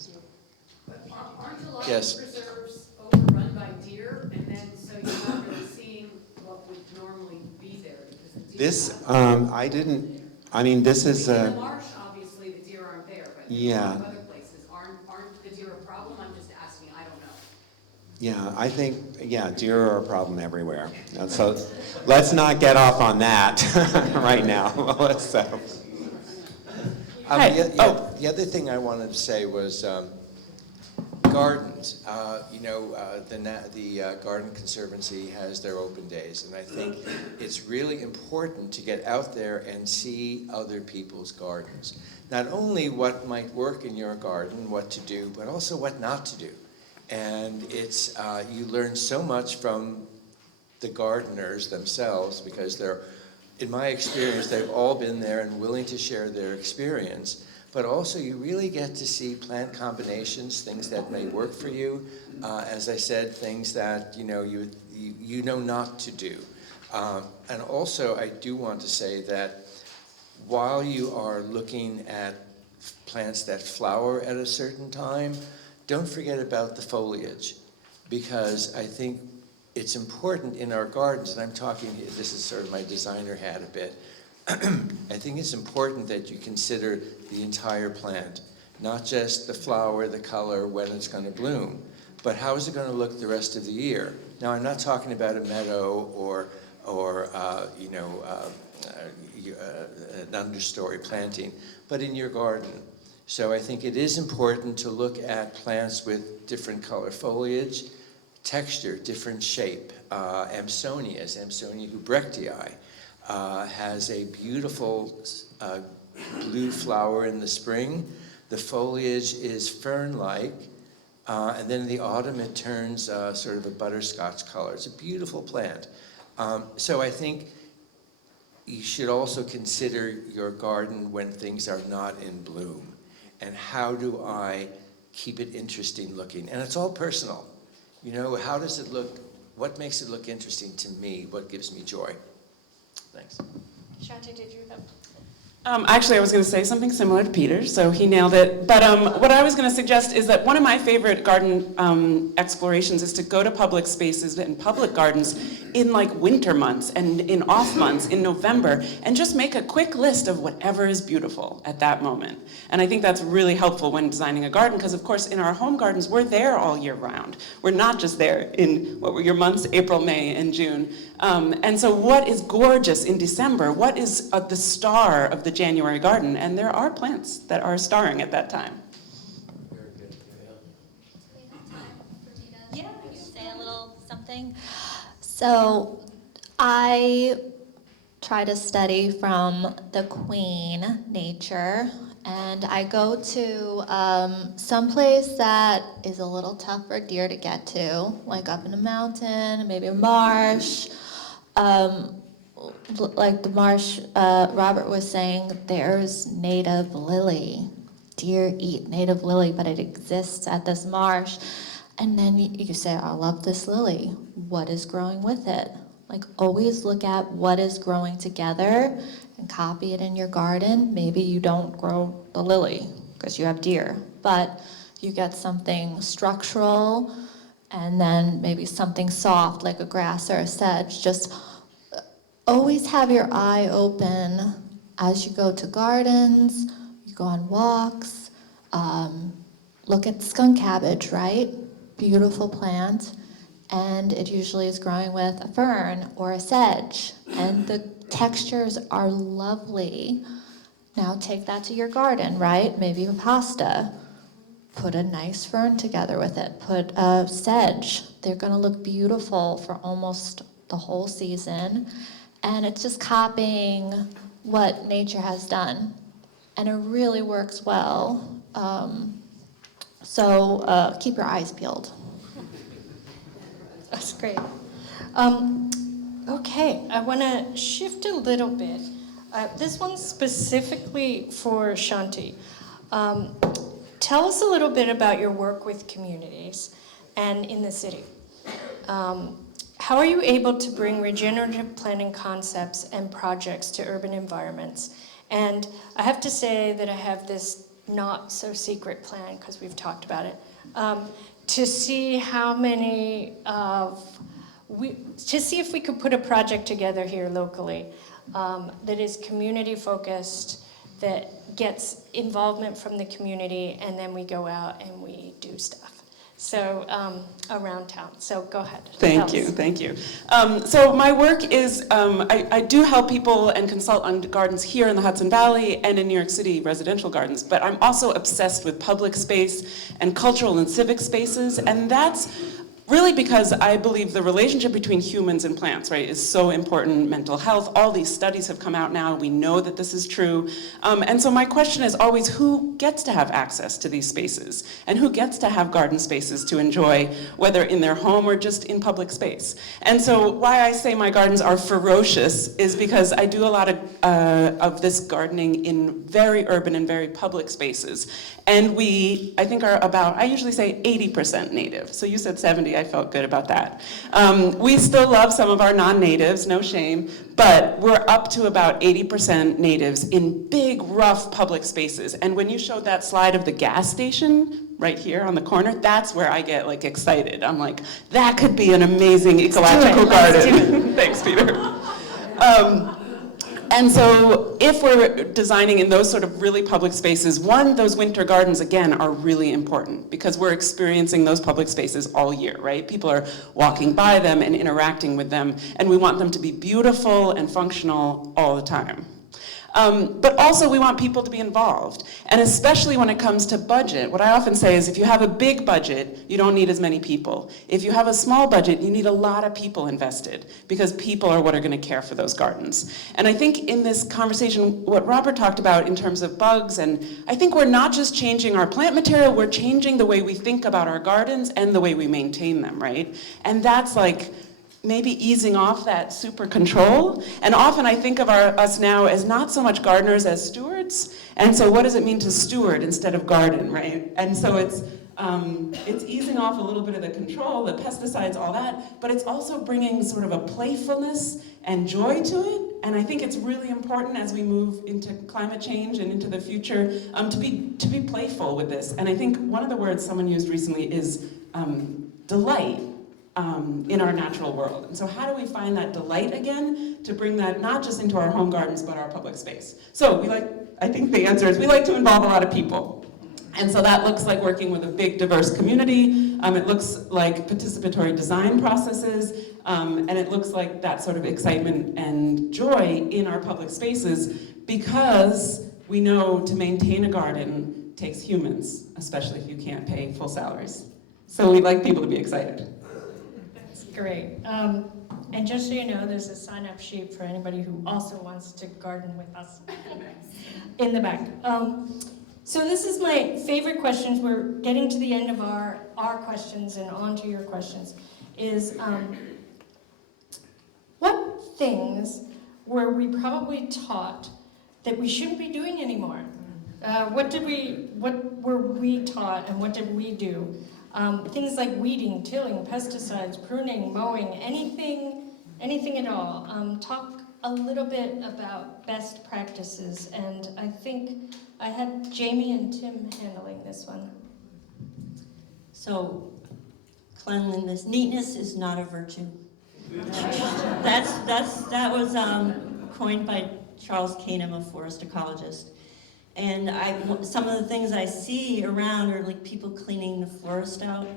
But aren't a lot Yes. of preserves overrun by deer, and then so you're not really seeing what would normally be there? Because the deer This, this is in the marsh, obviously, the deer aren't there, but in a Yeah. lot of other places, aren't the deer a problem? I'm just asking, I don't know. yeah, I think, deer are a problem everywhere. And so let's not get off on that right now. The other thing I wanted to say was gardens. The Garden Conservancy has their open days, and I think it's really important to get out there and see other people's gardens. Not only what might work in your garden, what to do, but also what not to do. And it's you learn so much from the gardeners themselves, because in my experience, they've all been there and willing to share their experience. But also, you really get to see plant combinations, things that may work for you. As I said, things that you know not to do. And also, I do want to say that while you are looking at plants that flower at a certain time, don't forget about the foliage, because I think it's important in our gardens, and I'm talking, this is sort of my designer hat a bit, I think it's important that you consider the entire plant, not just the flower, the color, when it's going to bloom, but how is it going to look the rest of the year? Now, I'm not talking about a meadow or an understory planting, but in your garden. So I think it is important to look at plants with different color foliage, texture, different shape. Amsonia hubrechtii has a beautiful blue flower in the spring. The foliage is fern-like, and then in the autumn it turns sort of a butterscotch color. It's a beautiful plant. So I think you should also consider your garden when things are not in bloom. And how do I keep it interesting looking? And it's all personal. You know, how does it look? What makes it look interesting to me? What gives me joy? Thanks. Shanti, did you have? Actually, I was going to say something similar to Peter, so he nailed it. But what I was going to suggest is that one of my favorite garden explorations is to go to public spaces and public gardens in like winter months and in off months in November, and just make a quick list of whatever is beautiful at that moment. And I think that's really helpful when designing a garden, because of course in our home gardens, we're there all year round. We're not just there in what were your months, April, May, and June. And so what is gorgeous in December? What is the star of the January garden? And there are plants that are starring at that time. Do we have time for Gina to say a little something? So I try to study from the queen, nature, and I go to some place that is a little tough for deer to get to, like up in a mountain, maybe a marsh. Like the marsh, Robert was saying, there's native lily. Deer eat native lily, but it exists at this marsh. And then you say, I love this lily. What is growing with it? Like, always look at what is growing together and copy it in your garden. Maybe you don't grow the lily because you have deer, but you get something structural and then maybe something soft like a grass or a sedge. Just always have your eye open as you go to gardens, you go on walks. Look at skunk cabbage, right? Beautiful plant. And it usually is growing with a fern or a sedge. And the textures are lovely. Now take that to your garden, right? Maybe a pasta. Put a nice fern together with it. Put a sedge. They're gonna look beautiful for almost the whole season. And it's just copying what nature has done. And it really works well. So keep your eyes peeled. That's great. Okay, I want to shift a little bit. This one's specifically for Shanti. Tell us a little bit about your work with communities and in the city. How are you able to bring regenerative planning concepts and projects to urban environments? And I have to say that I have this not so secret plan, because we've talked about it, to see how many to see if we could put a project together here locally that is community focused, that gets involvement from the community, and then we go out and we do stuff. So around town. So go ahead. Thank you. So my work is, I do help people and consult on gardens here in the Hudson Valley and in New York City residential gardens, but I'm also obsessed with public space and cultural and civic spaces, and that's really because I believe the relationship between humans and plants, right, is so important. Mental health, all these studies have come out now. We know that this is true. And so my question is always, who gets to have access to these spaces? And who gets to have garden spaces to enjoy, whether in their home or just in public space? And so why I say my gardens are ferocious is because I do a lot of this gardening in very urban and very public spaces. And we, I think, are about, I usually say 80% native. So you said 70, I felt good about that. We still love some of our non-natives, no shame, but we're up to about 80% natives in big, rough public spaces. And when you showed that slide of the gas station right here on the corner, that's where I get like excited. I'm like, that could be an amazing ecological garden. Thanks, Peter. And so if we're designing in those sort of really public spaces, one, those winter gardens, again, are really important because we're experiencing those public spaces all year, right? People are walking by them and interacting with them, and we want them to be beautiful and functional all the time. But also we want people to be involved, and especially when it comes to budget. What I often say is if you have a big budget, you don't need as many people. If you have a small budget, you need a lot of people invested because people are what are going to care for those gardens. And I think in this conversation, what Robert talked about in terms of bugs, and I think we're not just changing our plant material, we're changing the way we think about our gardens and the way we maintain them, right? And that's like maybe easing off that super control. And often I think of us now as not so much gardeners as stewards. And so what does it mean to steward instead of garden, right? And so it's easing off a little bit of the control, the pesticides, all that, but it's also bringing sort of a playfulness and joy to it. And I think it's really important as we move into climate change and into the future to be playful with this. And I think one of the words someone used recently is delight. In our natural world. And so how do we find that delight again to bring that not just into our home gardens, but our public space? So I think the answer is we like to involve a lot of people. And so that looks like working with a big, diverse community. It looks like participatory design processes. And it looks like that sort of excitement and joy in our public spaces because we know to maintain a garden takes humans, especially if you can't pay full salaries. So we'd like people to be excited. Great. And just so you know, there's a sign-up sheet for anybody who also wants to garden with us in the back. So this is my favorite questions. We're getting to the end of our questions and on to your questions. Is what things were we probably taught that we shouldn't be doing anymore? What were we taught and what did we do? Things like weeding, tilling, pesticides, pruning, mowing, anything at all. Talk a little bit about best practices, and I think I had Jamie and Tim handling this one. So, cleanliness, neatness is not a virtue. That was coined by Charles Canham, a forest ecologist. And some of the things I see around are like people cleaning the forest out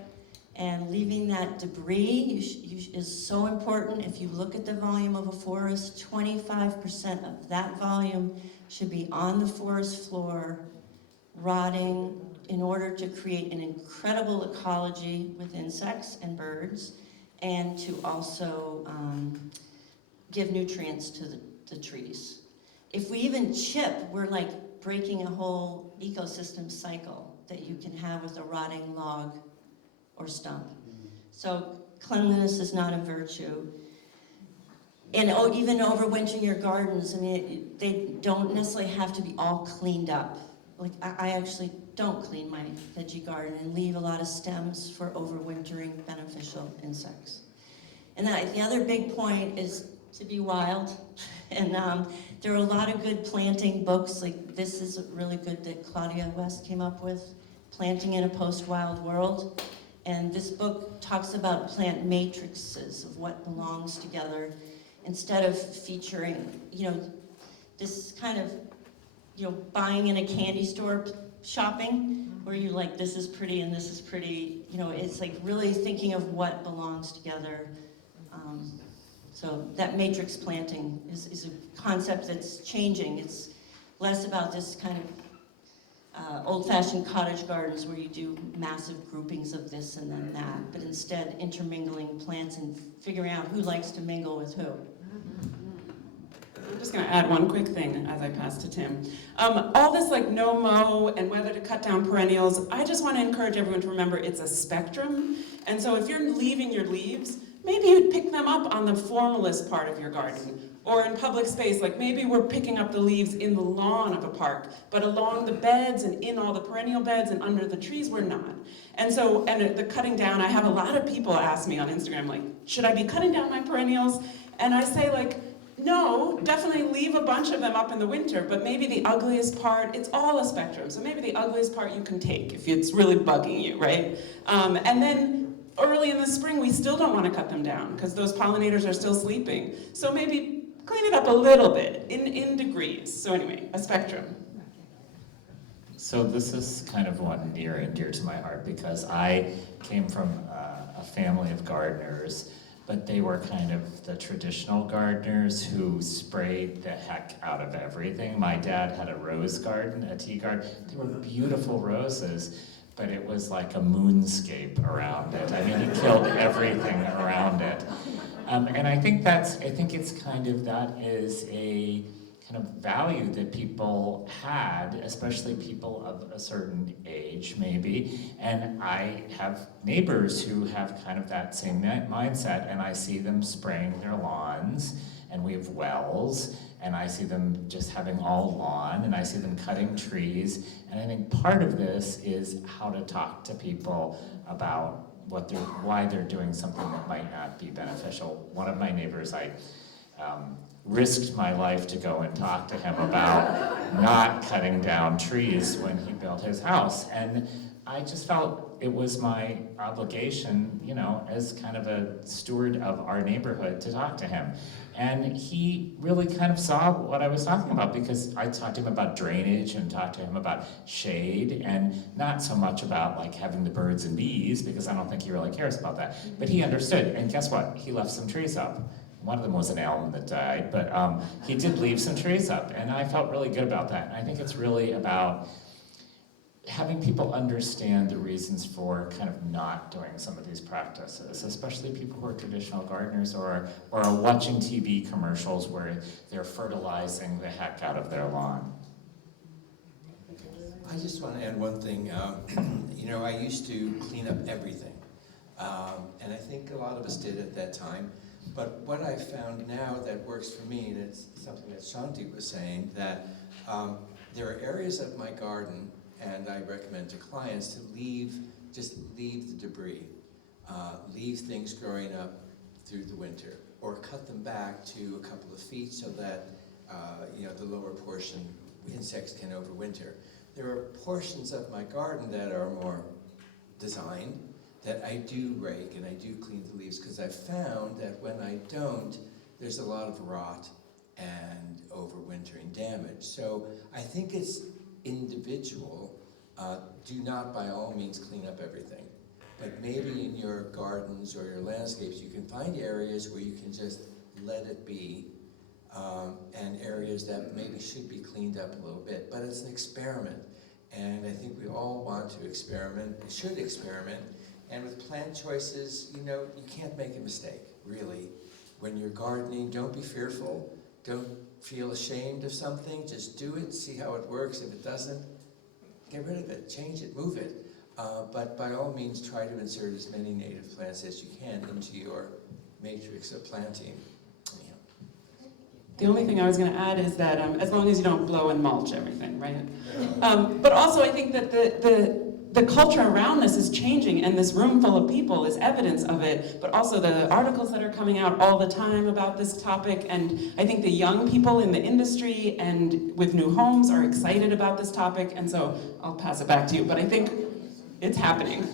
and leaving that debris is so important. If you look at the volume of a forest, 25% of that volume should be on the forest floor, rotting, in order to create an incredible ecology with insects and birds, and to also give nutrients to the trees. If we even chip, we're like breaking a whole ecosystem cycle that you can have with a rotting log or stump. So cleanliness is not a virtue. And even overwintering your gardens, I mean, they don't necessarily have to be all cleaned up. Like I actually don't clean my veggie garden and leave a lot of stems for overwintering beneficial insects. And then the other big point is to be wild. And there are a lot of good planting books, like this is really good that Claudia West came up with, Planting in a Post-Wild World. And this book talks about plant matrices of what belongs together instead of featuring, this kind of, buying in a candy store shopping where you're like, this is pretty and this is pretty. It's like really thinking of what belongs together. So that matrix planting is a concept that's changing. It's less about this kind of old-fashioned cottage gardens where you do massive groupings of this and then that, but instead intermingling plants and figuring out who likes to mingle with who. I'm just going to add one quick thing as I pass to Tim. All this like no mow and whether to cut down perennials, I just want to encourage everyone to remember it's a spectrum. And so if you're leaving your leaves, maybe you'd pick them up on the formalist part of your garden, or in public space, like maybe we're picking up the leaves in the lawn of a park, but along the beds and in all the perennial beds and under the trees, we're not. And so, and the cutting down, I have a lot of people ask me on Instagram, like, should I be cutting down my perennials? And I say like, no, definitely leave a bunch of them up in the winter, but maybe the ugliest part, it's all a spectrum, so maybe the ugliest part you can take if it's really bugging you, right? And then, early in the spring, we still don't want to cut them down because those pollinators are still sleeping. So maybe clean it up a little bit in degrees. So anyway, a spectrum. So this is kind of one near and dear to my heart because I came from a family of gardeners, but they were kind of the traditional gardeners who sprayed the heck out of everything. My dad had a rose garden, a tea garden. They were beautiful roses, but it was like a moonscape around it. I mean, he killed everything around it. And I think it's kind of, that is a kind of value that people had, especially people of a certain age, maybe. And I have neighbors who have kind of that same mindset, and I see them spraying their lawns, and we have wells, and I see them just having all lawn, and I see them cutting trees. And I think part of this is how to talk to people about why they're doing something that might not be beneficial. One of my neighbors, I risked my life to go and talk to him about not cutting down trees when he built his house. And I just felt it was my obligation, as kind of a steward of our neighborhood, to talk to him. And he really kind of saw what I was talking about, because I talked to him about drainage and talked to him about shade, and not so much about like having the birds and bees, because I don't think he really cares about that. But he understood, and guess what? He left some trees up. One of them was an elm that died, but he did leave some trees up, and I felt really good about that. And I think it's really about having people understand the reasons for kind of not doing some of these practices, especially people who are traditional gardeners or are watching TV commercials where they're fertilizing the heck out of their lawn. I just want to add one thing. You know, I used to clean up everything. And I think a lot of us did at that time. But what I found now that works for me, and it's something that Shanti was saying, that there are areas of my garden, and I recommend to clients to just leave the debris. Leave things growing up through the winter, or cut them back to a couple of feet so that you know, the lower portion, insects can overwinter. There are portions of my garden that are more designed that I do rake and I do clean the leaves, because I've found that when I don't, there's a lot of rot and overwintering damage. So I think it's individual. Do not by all means clean up everything. But maybe in your gardens or your landscapes, you can find areas where you can just let it be, and areas that maybe should be cleaned up a little bit. But it's an experiment, and I think we all want to experiment, should experiment. And with plant choices, you know, you can't make a mistake, really. When you're gardening, don't be fearful. Don't feel ashamed of something. Just do it, see how it works. If it doesn't, get rid of it, change it, move it. But by all means, try to insert as many native plants as you can into your matrix of planting. Yeah. The only thing I was going to add is that as long as you don't blow and mulch everything, right? But also I think that the culture around this is changing, and this room full of people is evidence of it, but also the articles that are coming out all the time about this topic, and I think the young people in the industry and with new homes are excited about this topic, and so I'll pass it back to you, but I think it's happening.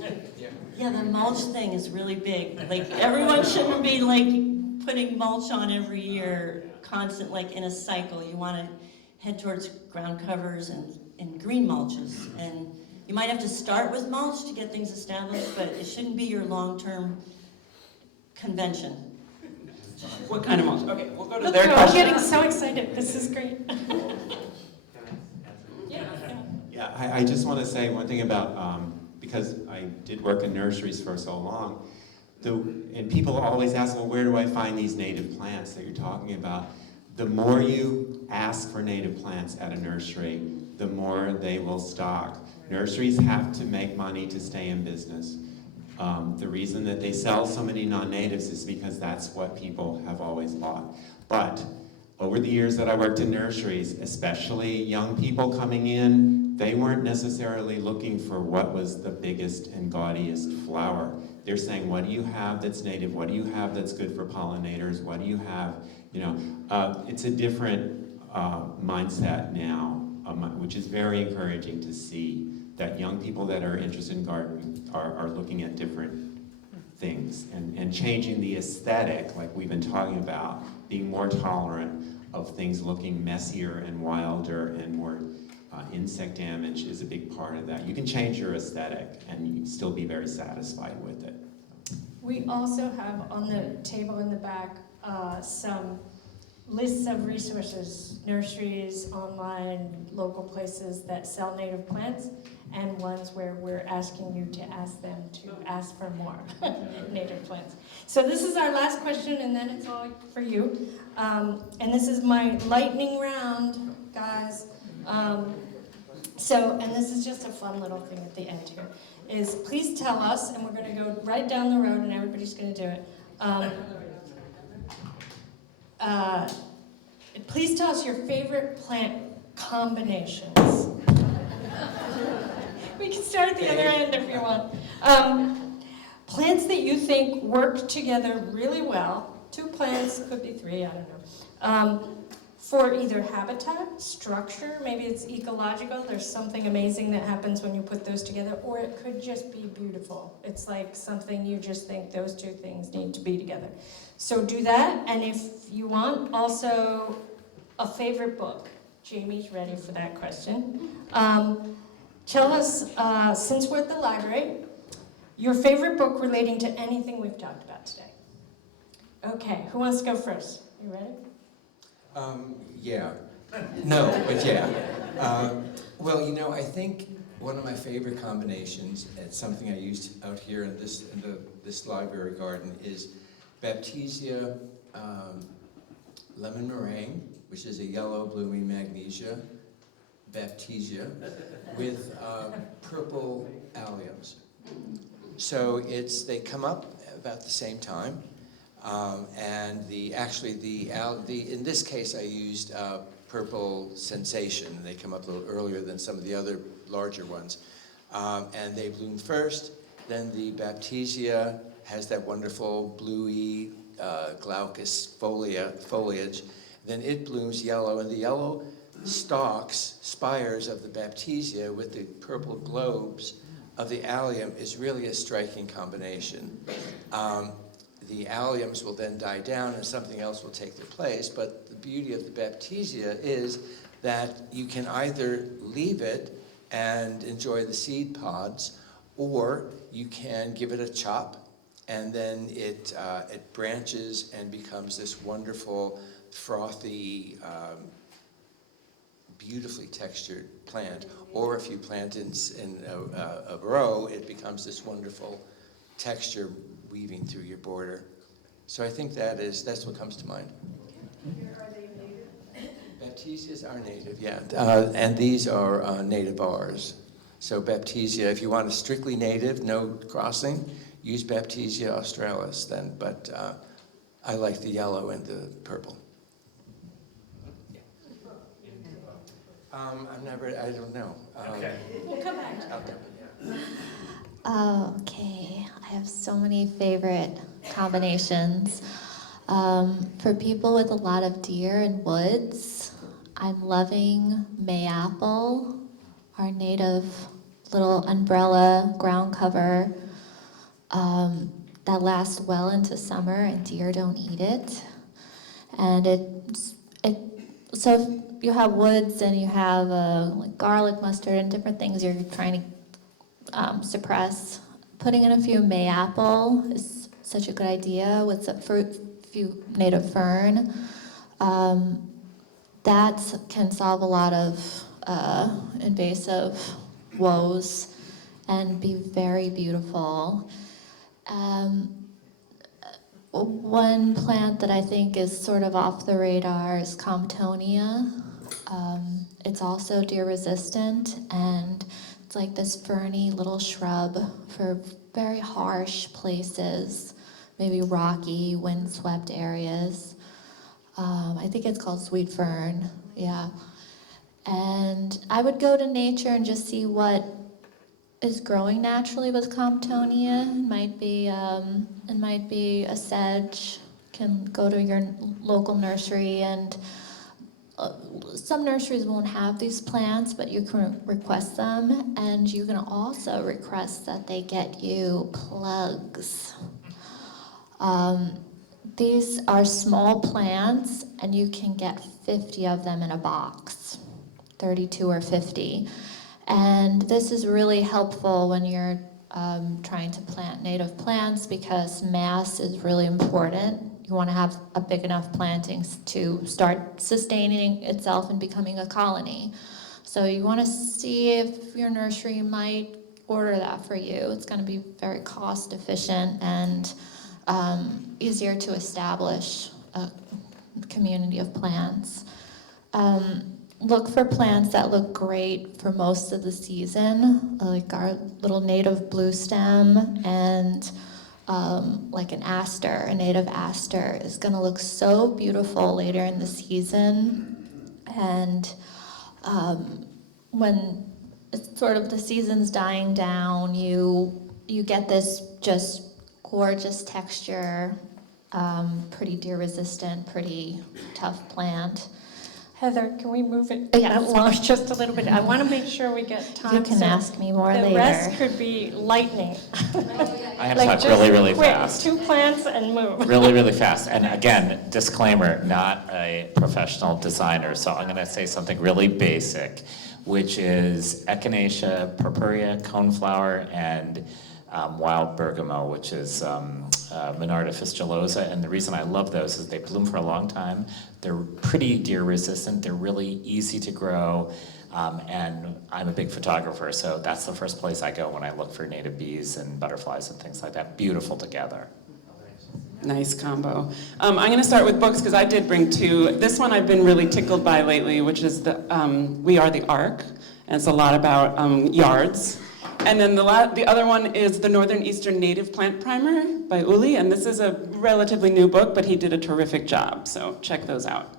Yeah, the mulch thing is really big. Like, everyone shouldn't be like putting mulch on every year, constant, like in a cycle. You want to head towards ground covers and green mulches. And you might have to start with mulch to get things established, but it shouldn't be your long-term convention. What kind of mulch? Okay, we'll go to Look, their I'm question. getting so excited. This is great. Yeah, I just want to say one thing about, because I did work in nurseries for so long, and people always ask, well, where do I find these native plants that you're talking about? The more you ask for native plants at a nursery, the more they will stock. Nurseries have to make money to stay in business. The reason that they sell so many non-natives is because that's what people have always bought. But over the years that I worked in nurseries, especially young people coming in, they weren't necessarily looking for what was the biggest and gaudiest flower. They're saying, what do you have that's native? What do you have that's good for pollinators? What do you have? You know, it's a different mindset now, which is very encouraging to see that young people that are interested in gardening are looking at different things and changing the aesthetic, like we've been talking about, being more tolerant of things looking messier and wilder and more insect damage is a big part of that. You can change your aesthetic and you can still be very satisfied with it. We also have on the table in the back some lists of resources, nurseries, online, local places that sell native plants, and ones where we're asking you to ask them to ask for more native plants. So this is our last question, and then it's all for you. And this is my lightning round, guys. And this is just a fun little thing at the end here, is please tell us, and we're going to go right down the road, and everybody's going to do it. Please tell us your favorite plant combinations. We can start at the other end if you want. Plants that you think work together really well. 2 plants, could be 3, I don't know. For either habitat, structure, maybe it's ecological, there's something amazing that happens when you put those together, or it could just be beautiful. It's like something you just think those 2 things need to be together. So do that, and if you want, also a favorite book. Jamie's ready for that question. Tell us, since we're at the library, your favorite book relating to anything we've talked about today. Okay, who wants to go first? You ready? Yeah. No, but yeah. Well, you know, I think one of my favorite combinations, it's something I used out here in this library garden, is Baptisia lemon meringue, which is a yellow blooming magnesia, Baptisia, with purple alliums. So they come up about the same time, and in this case I used Purple Sensation. They come up a little earlier than some of the other larger ones, and they bloom first. Then the Baptisia has that wonderful bluey glaucous foliage. Then it blooms yellow, and the yellow stalks, spires of the Baptisia with the purple globes of the allium is really a striking combination. The alliums will then die down and something else will take their place, but the beauty of the Baptisia is that you can either leave it and enjoy the seed pods, or you can give it a chop, and then it branches and becomes this wonderful, frothy, beautifully textured plant. Or if you plant in a row, it becomes this wonderful texture weaving through your border. So I think that's what comes to mind. Are they native? Baptisias are native, yeah. And these are native ours. So Baptisia, if you want a strictly native, no crossing, use Baptisia australis then, but I like the yellow and the purple. I don't know. Okay. We'll come back to Okay. Okay, I have so many favorite combinations. For people with a lot of deer and woods, I'm loving mayapple, our native little umbrella ground cover that lasts well into summer, and deer don't eat it. And so if you have woods and you have like garlic, mustard, and different things you're trying to suppress, putting in a few mayapple is such a good idea with a few native fern. That can solve a lot of invasive woes and be very beautiful. One plant that I think is sort of off the radar is Comptonia. It's also deer resistant, and it's like this ferny little shrub for very harsh places, maybe rocky, windswept areas. I think it's called sweet fern, yeah. And I would go to nature and just see what is growing naturally with Comptonia. It might be a sedge. Can go to your local nursery, and some nurseries won't have these plants, but you can request them, and you can also request that they get you plugs. These are small plants, and you can get 50 of them in a box, 32 or 50. And this is really helpful when you're trying to plant native plants, because mass is really important. You want to have a big enough plantings to start sustaining itself and becoming a colony. So you want to see if your nursery might order that for you. It's going to be very cost efficient and easier to establish a community of plants. Look for plants that look great for most of the season, like our little native blue stem, and like an aster, a native aster is going to look so beautiful later in the season. And when it's sort of the season's dying down, you get this just gorgeous texture, pretty deer resistant, pretty tough plant. Heather, can we move it Yes. along just a little bit? I want to make sure we get time. You can so ask me more the later. rest could be lightning. I have Like, to talk just really, really quick, fast. 2 plants and move. Really, really fast. And again, disclaimer, not a professional designer, so I'm going to say something really basic, which is Echinacea purpurea, coneflower, and wild bergamot, which is Monarda fistulosa. And the reason I love those is they bloom for a long time. They're pretty deer resistant. They're really easy to grow. And I'm a big photographer, so that's the first place I go when I look for native bees and butterflies and things like that. Beautiful together. Nice combo. I'm going to start with books because I did bring two. This one I've been really tickled by lately, which is the We Are the Ark, and it's a lot about yards. And then the other one is The Northern Eastern Native Plant Primer by Uli, and this is a relatively new book, but he did a terrific job, so check those out.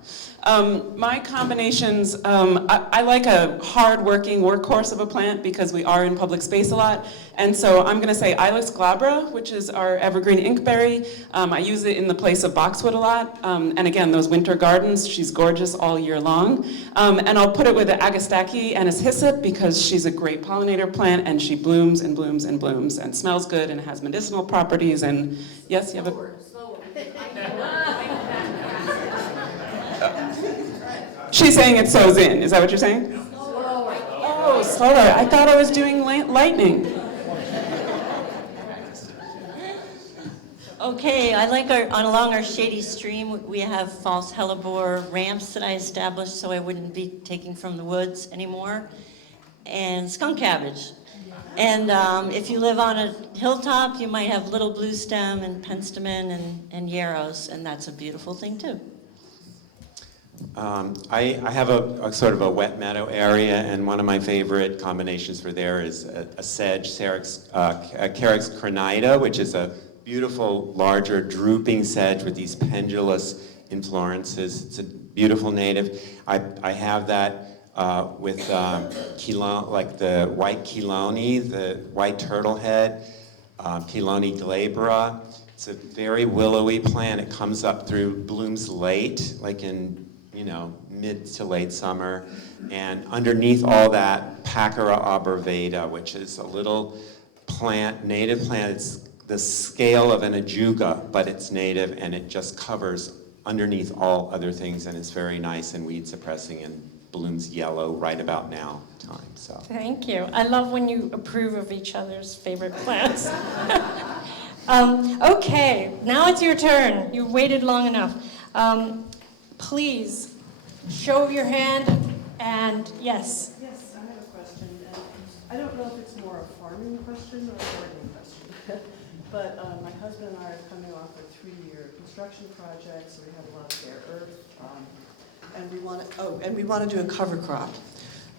My combinations, I like a hard-working workhorse of a plant because we are in public space a lot, and so I'm going to say Ilex glabra, which is our evergreen inkberry. I use it in the place of boxwood a lot, and again, those winter gardens, she's gorgeous all year long. And I'll put it with the Agastaki and hyssop because she's a great pollinator plant, and she blooms and blooms and blooms and smells good and has medicinal properties. And yes, you have a... She's saying it sows in. Is that what you're saying? Oh, slower. I thought I was doing lightning. Okay, I like along our shady stream, we have false hellebore ramps that I established so I wouldn't be taking from the woods anymore, and skunk cabbage. And if you live on a hilltop, you might have little blue stem and penstemon and yarrows, and that's a beautiful thing too. I have a sort of a wet meadow area, and one of my favorite combinations for there is a sedge, Carex crenita, which is a beautiful, larger, drooping sedge with these pendulous inflorescences. It's a beautiful native. I have that with like the white chelone, the white turtlehead, Chelone glabra. It's a very willowy plant. It comes up through, blooms late, like in mid to late summer. And underneath all that, Pachyra abrevata, which is a little plant, native plant. It's the scale of an ajuga, but it's native, and it just covers underneath all other things, and it's very nice and weed suppressing and blooms yellow right about now time. So Thank you. I love when you approve of each other's favorite plants. Okay, now it's your turn. You've waited long enough. Please show your hand, and yes. Yes, I have a question, and I don't know if it's more a farming question or a gardening question, but my husband and I are coming off a 3-year construction project, so we have a lot of bare earth, and we want to do a cover crop.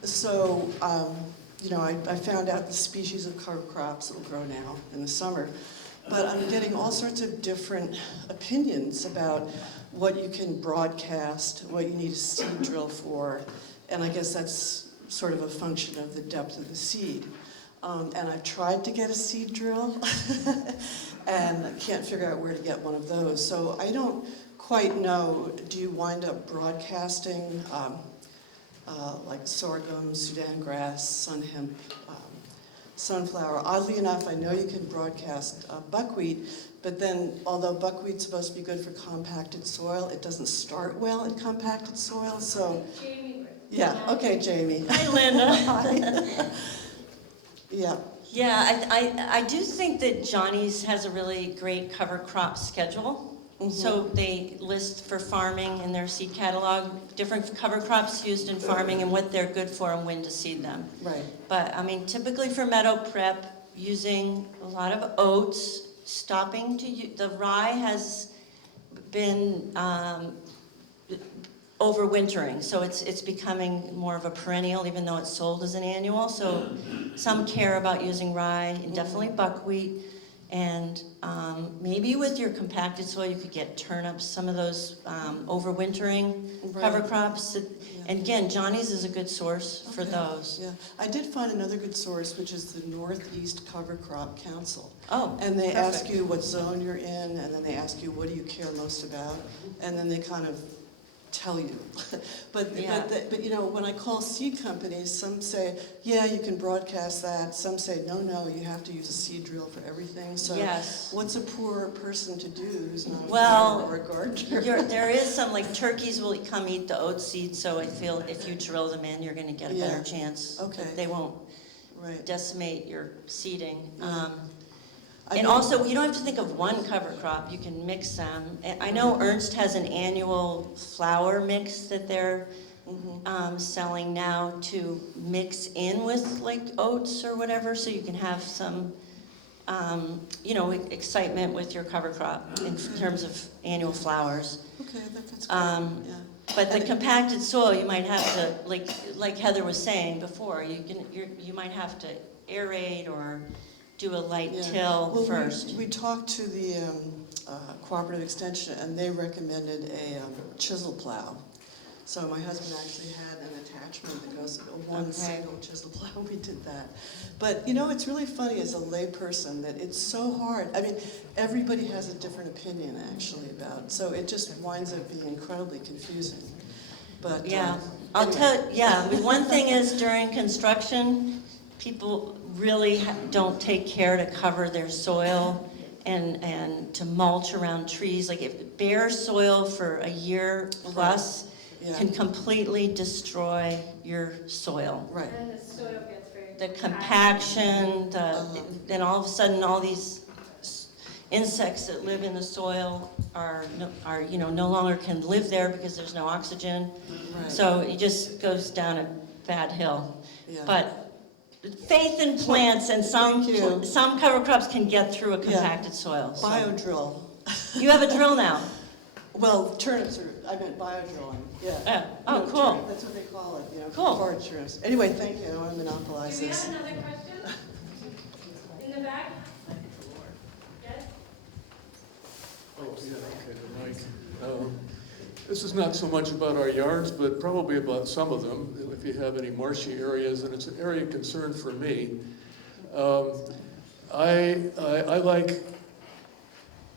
So, I found out the species of cover crops that will grow now in the summer, but I'm getting all sorts of different opinions about what you can broadcast, what you need a seed drill for, and I guess that's sort of a function of the depth of the seed. And I've tried to get a seed drill, and I can't figure out where to get one of those. So I don't quite know, do you wind up broadcasting like sorghum, Sudan grass, sun hemp, sunflower? Oddly enough, I know you can broadcast buckwheat, but then, although buckwheat's supposed to be good for compacted soil, it doesn't start well in compacted soil, so... Jamie. Yeah, okay, Jamie. Hi, Linda. Yeah. Yeah, I do think that Johnny's has a really great cover crop schedule. Mm-hmm. So they list for farming in their seed catalog, different cover crops used in farming and what they're good for and when to seed them. Right. But I mean, typically for meadow prep, using a lot of oats, stopping to, the rye has been overwintering, so it's becoming more of a perennial, even though it's sold as an annual. So some care about using rye, and definitely buckwheat, and maybe with your compacted soil you could get turnips, some of those overwintering cover crops. And again, Johnny's is a good source for those. Yeah, I did find another good source, which is the Northeast Cover Crop Council. Oh, And they perfect. ask you what zone you're in, and then they ask you what do you care most about, and then they kind of tell you. But when I call seed companies, some say, yeah, you can broadcast that. Some say, no, you have to use a seed drill for everything. So Yes. what's a poor person to do who's not a Well, farmer or a gardener? there is some, like turkeys will come eat the oat seed, so I feel if you drill them in, you're gonna get a better chance. Okay. They won't Right. decimate your seeding. I And know- also, you don't have to think of one cover crop, you can mix them. And I know Ernst has an annual flower mix that they're selling now to mix in with like oats or whatever, so you can have some, excitement with your cover crop in terms of annual flowers. Okay, that's Um, great, yeah. But the compacted soil, you might have to, like Heather was saying before, you might have to aerate or do a light Yeah. till Well, first. we talked to the Cooperative Extension, and they recommended a chisel plow. So my husband actually had an attachment that goes, one Okay. single chisel plow, we did that. But, it's really funny as a layperson that it's so hard. I mean, everybody has a different opinion actually about, so it just winds up being incredibly confusing. But, Yeah, I'll anyway. I mean, one thing is during construction, people really don't take care to cover their soil and to mulch around trees. Like if bare soil for a year plus Yeah. can completely destroy your soil. Right. And the soil gets very. The compaction, then all of a sudden, all these insects that live in the soil are no longer can live there because there's no oxygen. Right. So it just goes down a bad hill. Yeah. But faith in plants and Thank you. some cover crops can get through a Yeah. compacted soil. so. Biodrill. You have a drill now? Well, turnips are, I meant biodrilling, yeah. Oh, cool. That's what they call it, Cool. forage turnips. Anyway, thank you, I don't want to monopolize Do we this. have another question? In the back? Yes? Oh, yeah, okay, the mic. This is not so much about our yards, but probably about some of them, if you have any marshy areas, and it's an area of concern for me. I like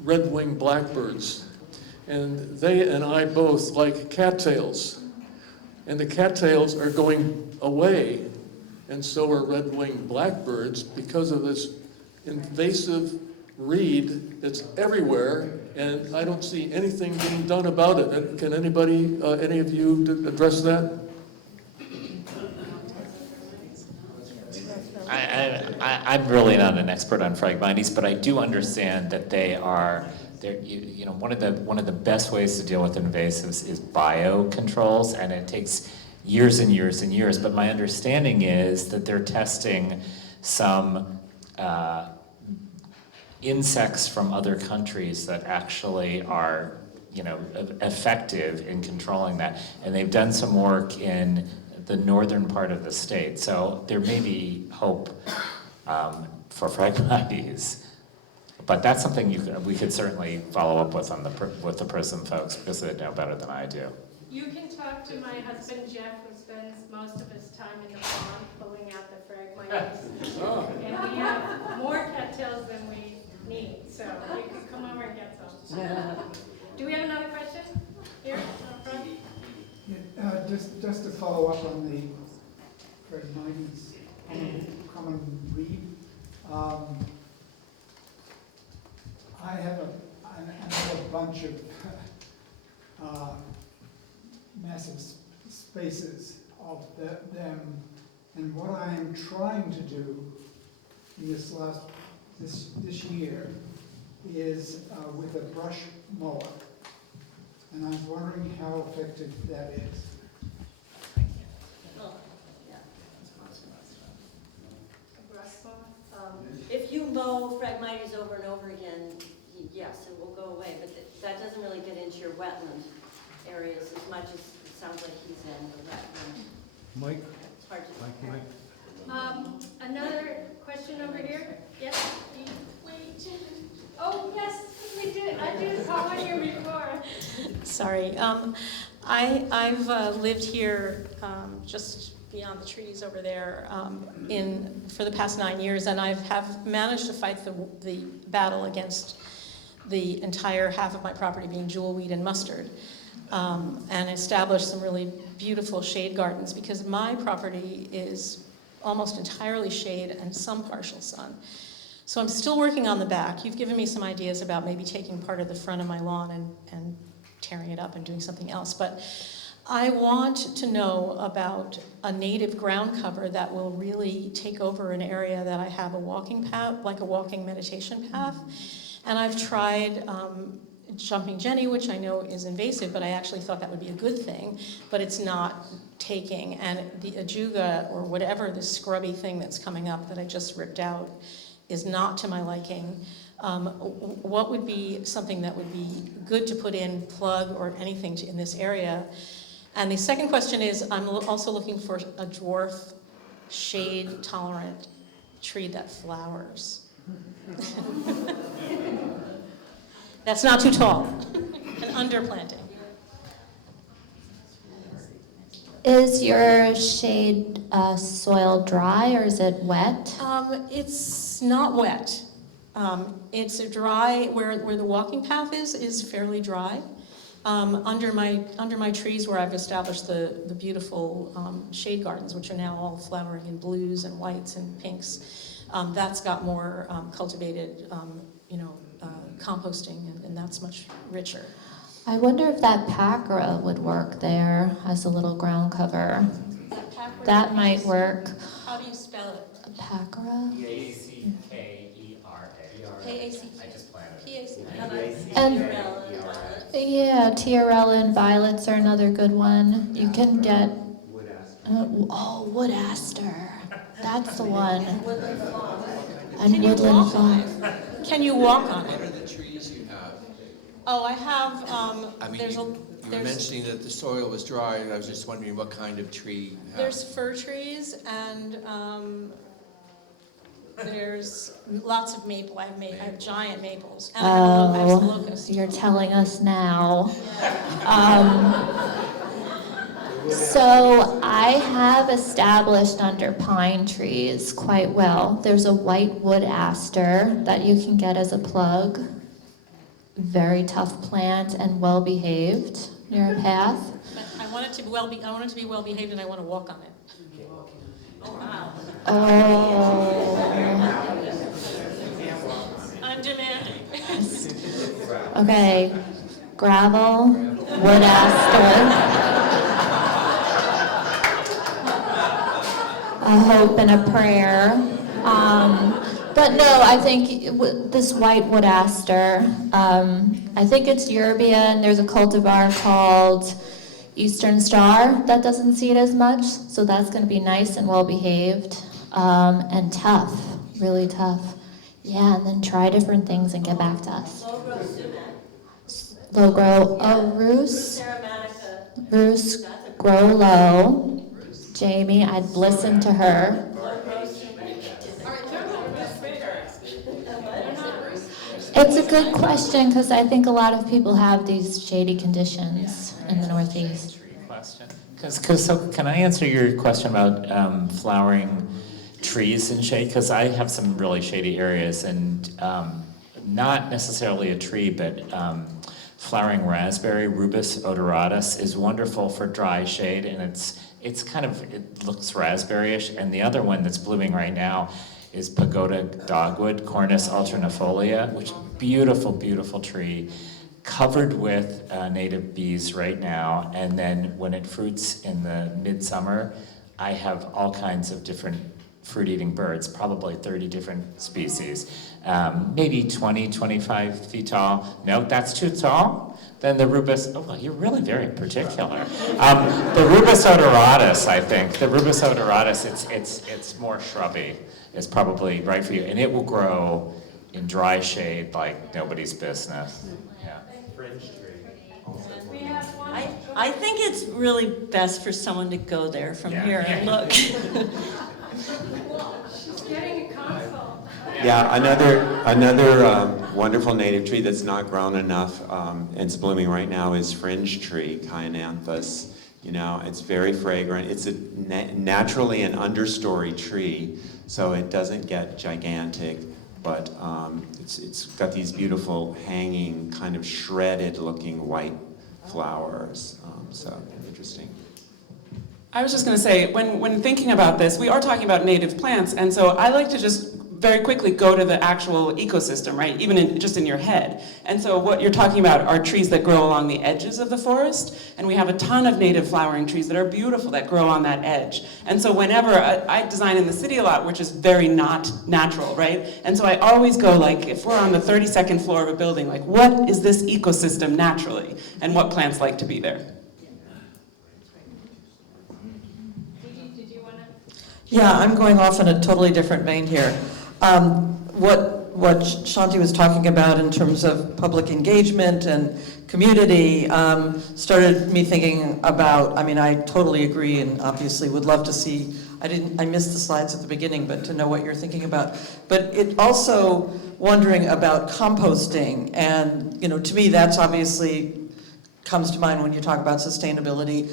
red-winged blackbirds, and they and I both like cattails. And the cattails are going away, and so are red-winged blackbirds because of this invasive reed that's everywhere, and I don't see anything being done about it. Can anybody, any of you address that? I'm really not an expert on Phragmites, but I do understand that they are, one of the best ways to deal with invasives is biocontrols, and it takes years and years and years. But my understanding is that they're testing some insects from other countries that actually are, effective in controlling that. And they've done some work in the northern part of the state. So there may be hope for Phragmites. But that's something we could certainly follow up with with the PRISM folks, because they know better than I do. You can talk to my husband Jeff, who spends most of his time in the pond pulling out the Phragmites. And we have more cattails than we need, so you can come over and get some. Do we have another question? Here, up front? Yeah, just to follow up on the Phragmites common reed. I have a bunch of massive spaces of them, and what I am trying to do in this year is with a brush mower, and I was wondering how effective that is. If you mow Phragmites over and over again, yes, it will go away, but that doesn't really get into your wetland areas as much as it sounds like he's in the wetland. Mike? It's hard to. Another question over here? Yes? Wait. Oh, yes, we did. I did call on you before. Sorry. I've lived here just beyond the trees over there for the past 9 years, and I have managed to fight the battle against the entire half of my property being jewelweed and mustard, and established some really beautiful shade gardens, because my property is almost entirely shade and some partial sun. So I'm still working on the back. You've given me some ideas about maybe taking part of the front of my lawn and tearing it up and doing something else. But I want to know about a native ground cover that will really take over an area that I have a walking path, like a walking meditation path. And I've tried jumping Jenny, which I know is invasive, but I actually thought that would be a good thing, but it's not taking. And the ajuga, or whatever this scrubby thing that's coming up that I just ripped out, is not to my liking. What would be something that would be good to put in, plug, or anything in this area? And the second question is, I'm also looking for a dwarf, shade-tolerant tree that flowers. That's not too tall, and underplanting. Is your shade soil dry or is it wet? It's not wet. It's a dry, where the walking path is fairly dry. Under my trees where I've established the beautiful shade gardens, which are now all flowering in blues and whites and pinks, that's got more cultivated, composting, and that's much richer. I wonder if that pacra would work there as a little ground cover. That might work. How do you spell it? Pacra? P-A-C-K-E-R-A. K-A-C. I just planted P-A-C. And yeah, tiarella and violets are another good one. You can get wood aster. That's the one. And woodland fawn. Can you walk on What it? are the trees you have? Oh, I have. I mean, There's you were mentioning that the soil was dry, and I was just wondering what kind of tree you have. There's fir trees and there's lots of maple. I have giant maples. And I have some locusts. You're telling us now. So I have established under pine trees quite well. There's a white wood aster that you can get as a plug. Very tough plant and well behaved near a path. But I want it to be well behaved, and I want to walk on it. Oh wow! Oh. I'm demanding. Okay, gravel, wood aster. A hope and a prayer. But no, I think this white wood aster, I think it's Yerbia, and there's a cultivar called Eastern Star that doesn't see it as much, so that's going to be nice and well behaved, and tough, really tough. Yeah, and then try different things and get back to us. Low grow, Bruce, grow low. Jamie, I'd listen to her. It's a good question because I think a lot of people have these shady conditions in the Northeast. So can I answer your question about flowering trees in shade? Because I have some really shady areas, and not necessarily a tree, but flowering raspberry, Rubus odoratus, is wonderful for dry shade, and it looks raspberry-ish. And the other one that's blooming right now is pagoda dogwood, Cornus alternifolia, which beautiful, beautiful tree, covered with native bees right now. And then when it fruits in the midsummer, I have all kinds of different fruit-eating birds, probably 30 different species, maybe 20, 25 feet tall. No, that's too tall. Then the Rubus, oh, well, you're really very particular. The Rubus odoratus, I think, it's more shrubby. Is probably right for you, and it will grow in dry shade like nobody's business. Yeah. Fringe tree. I think it's really best for someone to go there from here and look. She's getting a consult. Yeah, another wonderful native tree that's not grown enough, and it's blooming right now, is fringe tree, Cyananthus. You know, it's very fragrant. It's naturally an understory tree, so it doesn't get gigantic, but it's got these beautiful hanging, kind of shredded-looking white flowers. So interesting. I was just going to say, when thinking about this, we are talking about native plants, and so I like to just very quickly go to the actual ecosystem, right? Even just in your head. And so what you're talking about are trees that grow along the edges of the forest, and we have a ton of native flowering trees that are beautiful that grow on that edge. And so whenever I design in the city a lot, which is very not natural, right? And so I always go like, if we're on the 32nd floor of a building, like what is this ecosystem naturally, and what plants like to be there? Yeah, I'm going off in a totally different vein here. What Shanti was talking about in terms of public engagement and community started me thinking about, I mean, I totally agree and obviously would love to see, I missed the slides at the beginning, but to know what you're thinking about. But it also wondering about composting, and you know, to me that's obviously comes to mind when you talk about sustainability.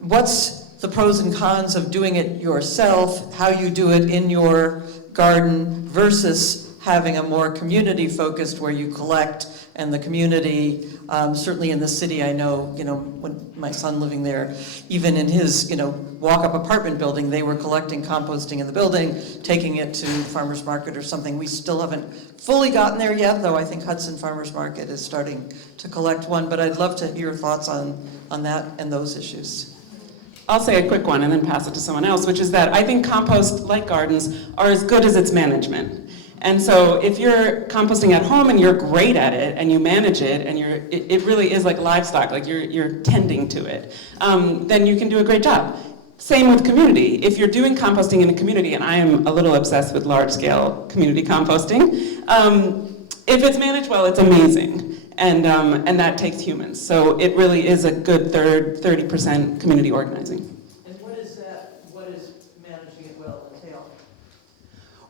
What's the pros and cons of doing it yourself, how you do it in your garden versus having a more community focused where you collect and the community, certainly in the city, I know, you know, when my son living there, even in his, you know, walk-up apartment building, they were collecting composting in the building, taking it to farmer's market or something. We still haven't fully gotten there yet, though I think Hudson Farmers Market is starting to collect one, but I'd love to hear your thoughts on that and those issues. I'll say a quick one and then pass it to someone else, which is that I think compost, like gardens, are as good as its management. And so if you're composting at home and you're great at it and you manage it and it really is like livestock, like you're tending to it, then you can do a great job. Same with community. If you're doing composting in a community, and I am a little obsessed with large-scale community composting, if it's managed well, it's amazing. And that takes humans. So it really is a good 30% community organizing. And what is managing it well entail?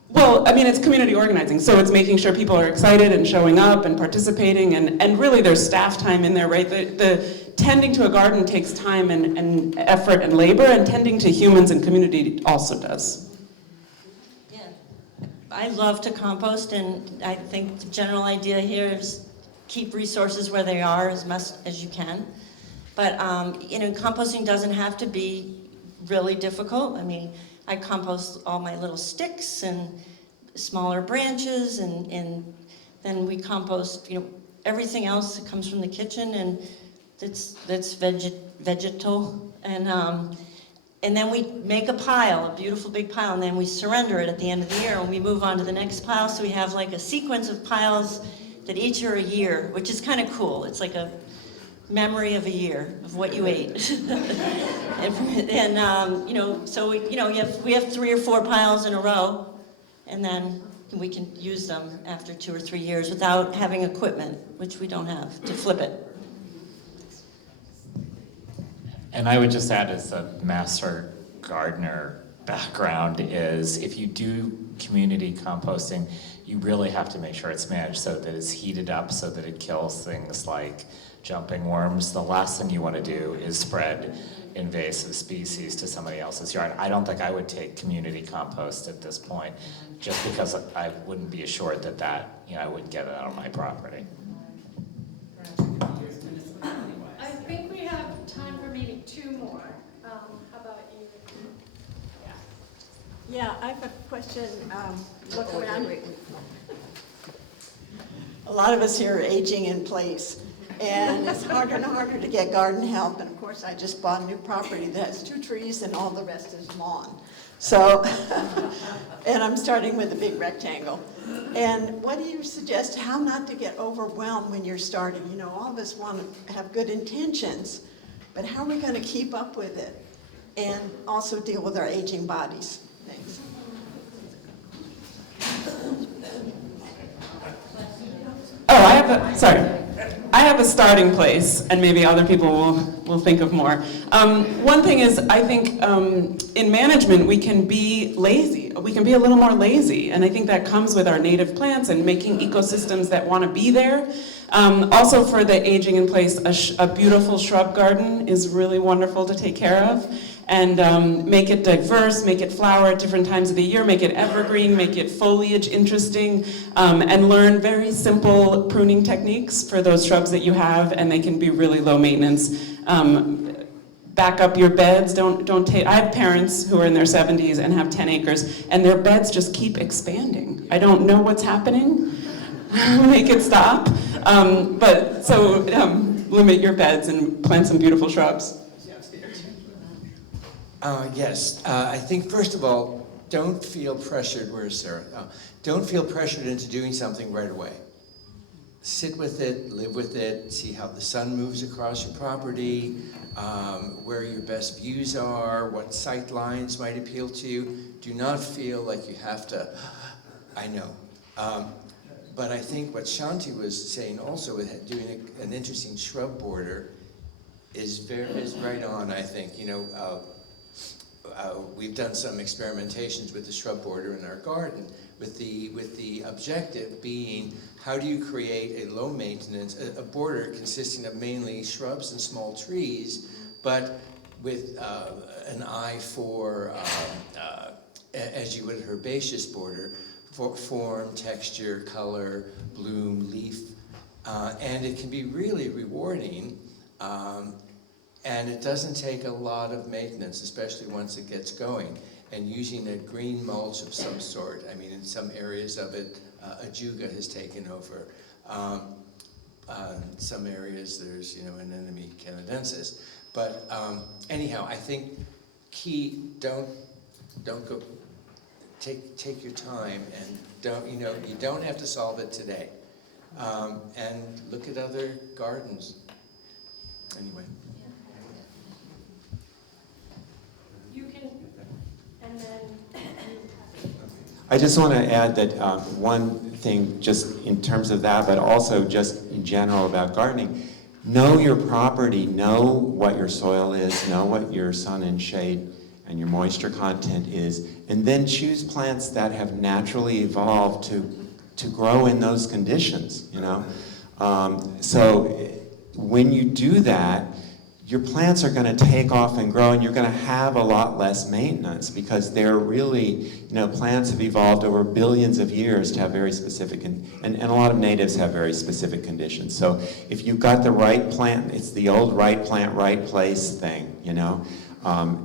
Well, I mean, it's community organizing. So it's making sure people are excited and showing up and participating, and really there's staff time in there, right? The tending to a garden takes time and effort and labor, and tending to humans and community also does. Yeah, I love to compost, and I think the general idea here is keep resources where they are as much as you can. But you know, composting doesn't have to be really difficult. I mean, I compost all my little sticks and smaller branches, and then we compost, you know, everything else that comes from the kitchen, and that's vegetal. And then we make a pile, a beautiful big pile, and then we surrender it at the end of the year, and we move on to the next pile. So we have like a sequence of piles that each are a year, which is kind of cool. It's like a memory of a year of what you ate. and you know, so we have 3 or 4 piles in a row, and then we can use them after 2 or 3 years without having equipment, which we don't have, to flip it. And I would just add, as a master gardener background, is if you do community composting, you really have to make sure it's managed so that it's heated up so that it kills things like jumping worms. The last thing you want to do is spread invasive species to somebody else's yard. I don't think I would take community compost at this point, just because I wouldn't be assured that I wouldn't get it out of my property. I think we have time for maybe 2 more. How about you? Yeah, I have a question. Look around. A lot of us here are aging in place, and it's harder and harder to get garden help. And of course, I just bought a new property that has 2 trees, and all the rest is lawn. So, and I'm starting with a big rectangle. And what do you suggest, how not to get overwhelmed when you're starting? You know, all of us want to have good intentions, but how are we going to keep up with it and also deal with our aging bodies? Thanks. I have a starting place, and maybe other people will think of more. One thing is, I think in management we can be lazy. We can be a little more lazy, and I think that comes with our native plants and making ecosystems that want to be there. Also, for the aging in place, a beautiful shrub garden is really wonderful to take care of. And make it diverse, make it flower at different times of the year, make it evergreen, make it foliage interesting, and learn very simple pruning techniques for those shrubs that you have, and they can be really low maintenance. back up your beds. Don't take. I have parents who are in their 70s and have 10 acres, and their beds just keep expanding. I don't know what's happening. Make it stop. Limit your beds and plant some beautiful shrubs. Yes, I think first of all, don't feel pressured. Where's Sarah? Don't feel pressured into doing something right away. Sit with it, live with it, see how the sun moves across your property, where your best views are, what sight lines might appeal to you. Do not feel like you have to, I know. But I think what Shanti was saying also with doing an interesting shrub border is right on, I think. We've done some experimentations with the shrub border in our garden, with the objective being, how do you create a low maintenance, a border consisting of mainly shrubs and small trees, but with an eye for, as you would a herbaceous border, for form, texture, color, bloom, leaf, and it can be really rewarding. And it doesn't take a lot of maintenance, especially once it gets going. And using a green mulch of some sort, I mean, in some areas of it, ajuga has taken over. Some areas there's, Anemone canadensis. But anyhow, I think key, don't go, take your time and you don't have to solve it today. And look at other gardens. Anyway. I just want to add that one thing just in terms of that, but also just in general about gardening, know your property, know what your soil is, know what your sun and shade and your moisture content is, and then choose plants that have naturally evolved to grow in those conditions, So when you do that, your plants are going to take off and grow, and you're going to have a lot less maintenance because they're really, plants have evolved over billions of years to have very specific, and a lot of natives have very specific conditions. So if you've got the right plant, it's the old right plant, right place thing,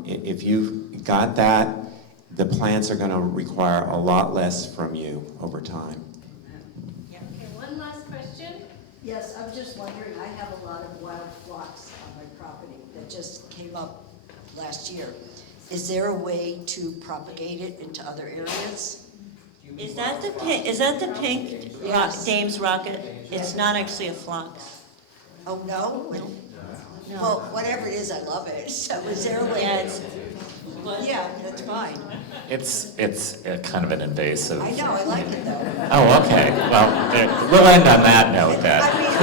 If you've got that, the plants are going to require a lot less from you over time. Okay, one last question. Yes, I'm just wondering, I have a lot of wild phlox on my property that just came up last year. Is there a way to propagate it into other areas? Is that the pink Yes. Dame's rocket? It's not actually a phlox. Oh, no? No. Well, whatever it is, I love it. So is there a way? Yeah, that's fine. It's kind of an invasive. I know, I like it though. Oh, okay. Well, we'll end on that note then. I mean, I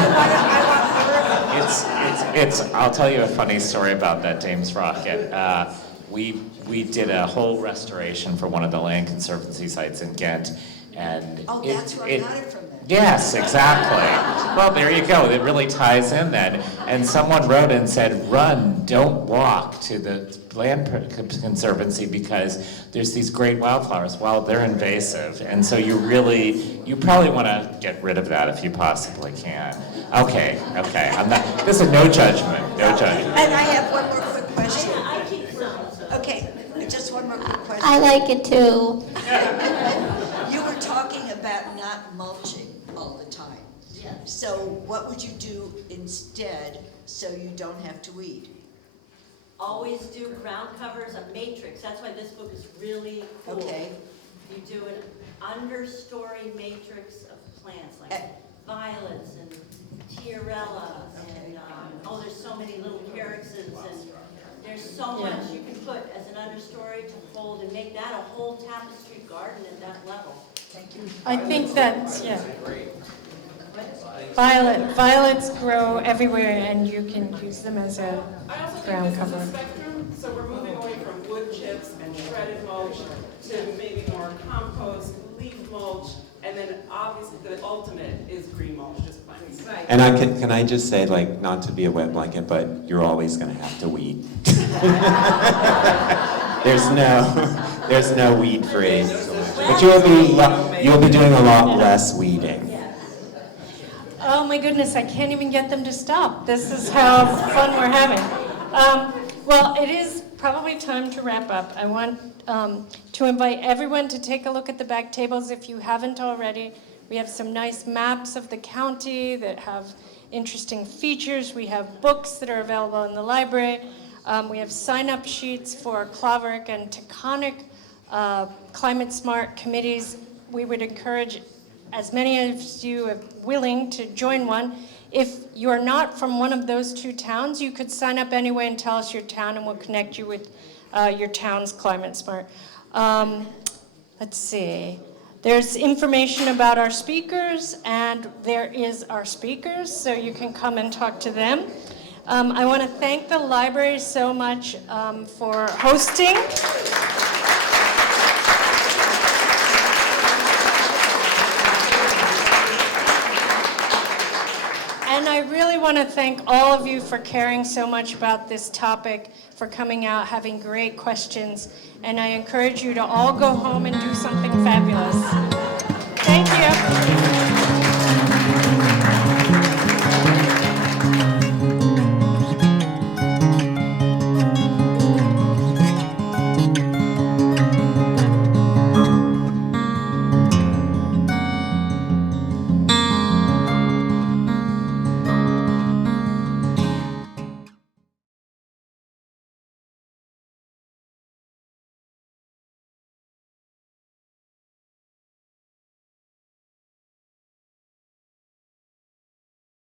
want I'll tell you a funny story about that Dame's rocket. We did a whole restoration for one of the Land Conservancy sites in Ghent, and oh, that's where I got it from then. Yes, exactly. Well, there you go. It really ties in then. And someone wrote and said, "Run, don't walk to the Land Conservancy because there's these great wildflowers." Well, they're invasive, and so you probably want to get rid of that if you possibly can. Okay. This is no judgment. And I have one more quick question. Okay, just one more quick question. I like it too. You were talking about not mulching all the time. Yeah. So what would you do instead so you don't have to weed? Always do ground covers, a matrix. That's why this book is really cool. Okay. You do an understory matrix of plants like violets and tiarella and there's so many little caryxes and there's so much you can put as an understory to hold and make that a whole tapestry garden at that level. Thank you. I think that, violets grow everywhere and you can use them as a I also ground think this cover. is a spectrum, so we're moving away from wood chips and shredded mulch to maybe more compost, leaf mulch, and then obviously the ultimate is green mulch, just plants. Right. And can I just say, not to be a wet blanket, but you're always going to have to weed. There's no weed free. But you'll be doing a lot less weeding. Oh my goodness, I can't even get them to stop. This is how fun we're having. Well, it is probably time to wrap up. I want to invite everyone to take a look at the back tables if you haven't already. We have some nice maps of the county that have interesting features. We have books that are available in the library. We have sign-up sheets for Claverick and Taconic climate smart committees. We would encourage as many of you are willing to join one. If you're not from one of those two towns, you could sign up anyway and tell us your town, and we'll connect you with your town's climate smart. Let's see. There's information about our speakers, and there is our speakers, so you can come and talk to them. I want to thank the library so much for hosting. And I really want to thank all of you for caring so much about this topic, for coming out, having great questions, and I encourage you to all go home and do something fabulous. Thank you.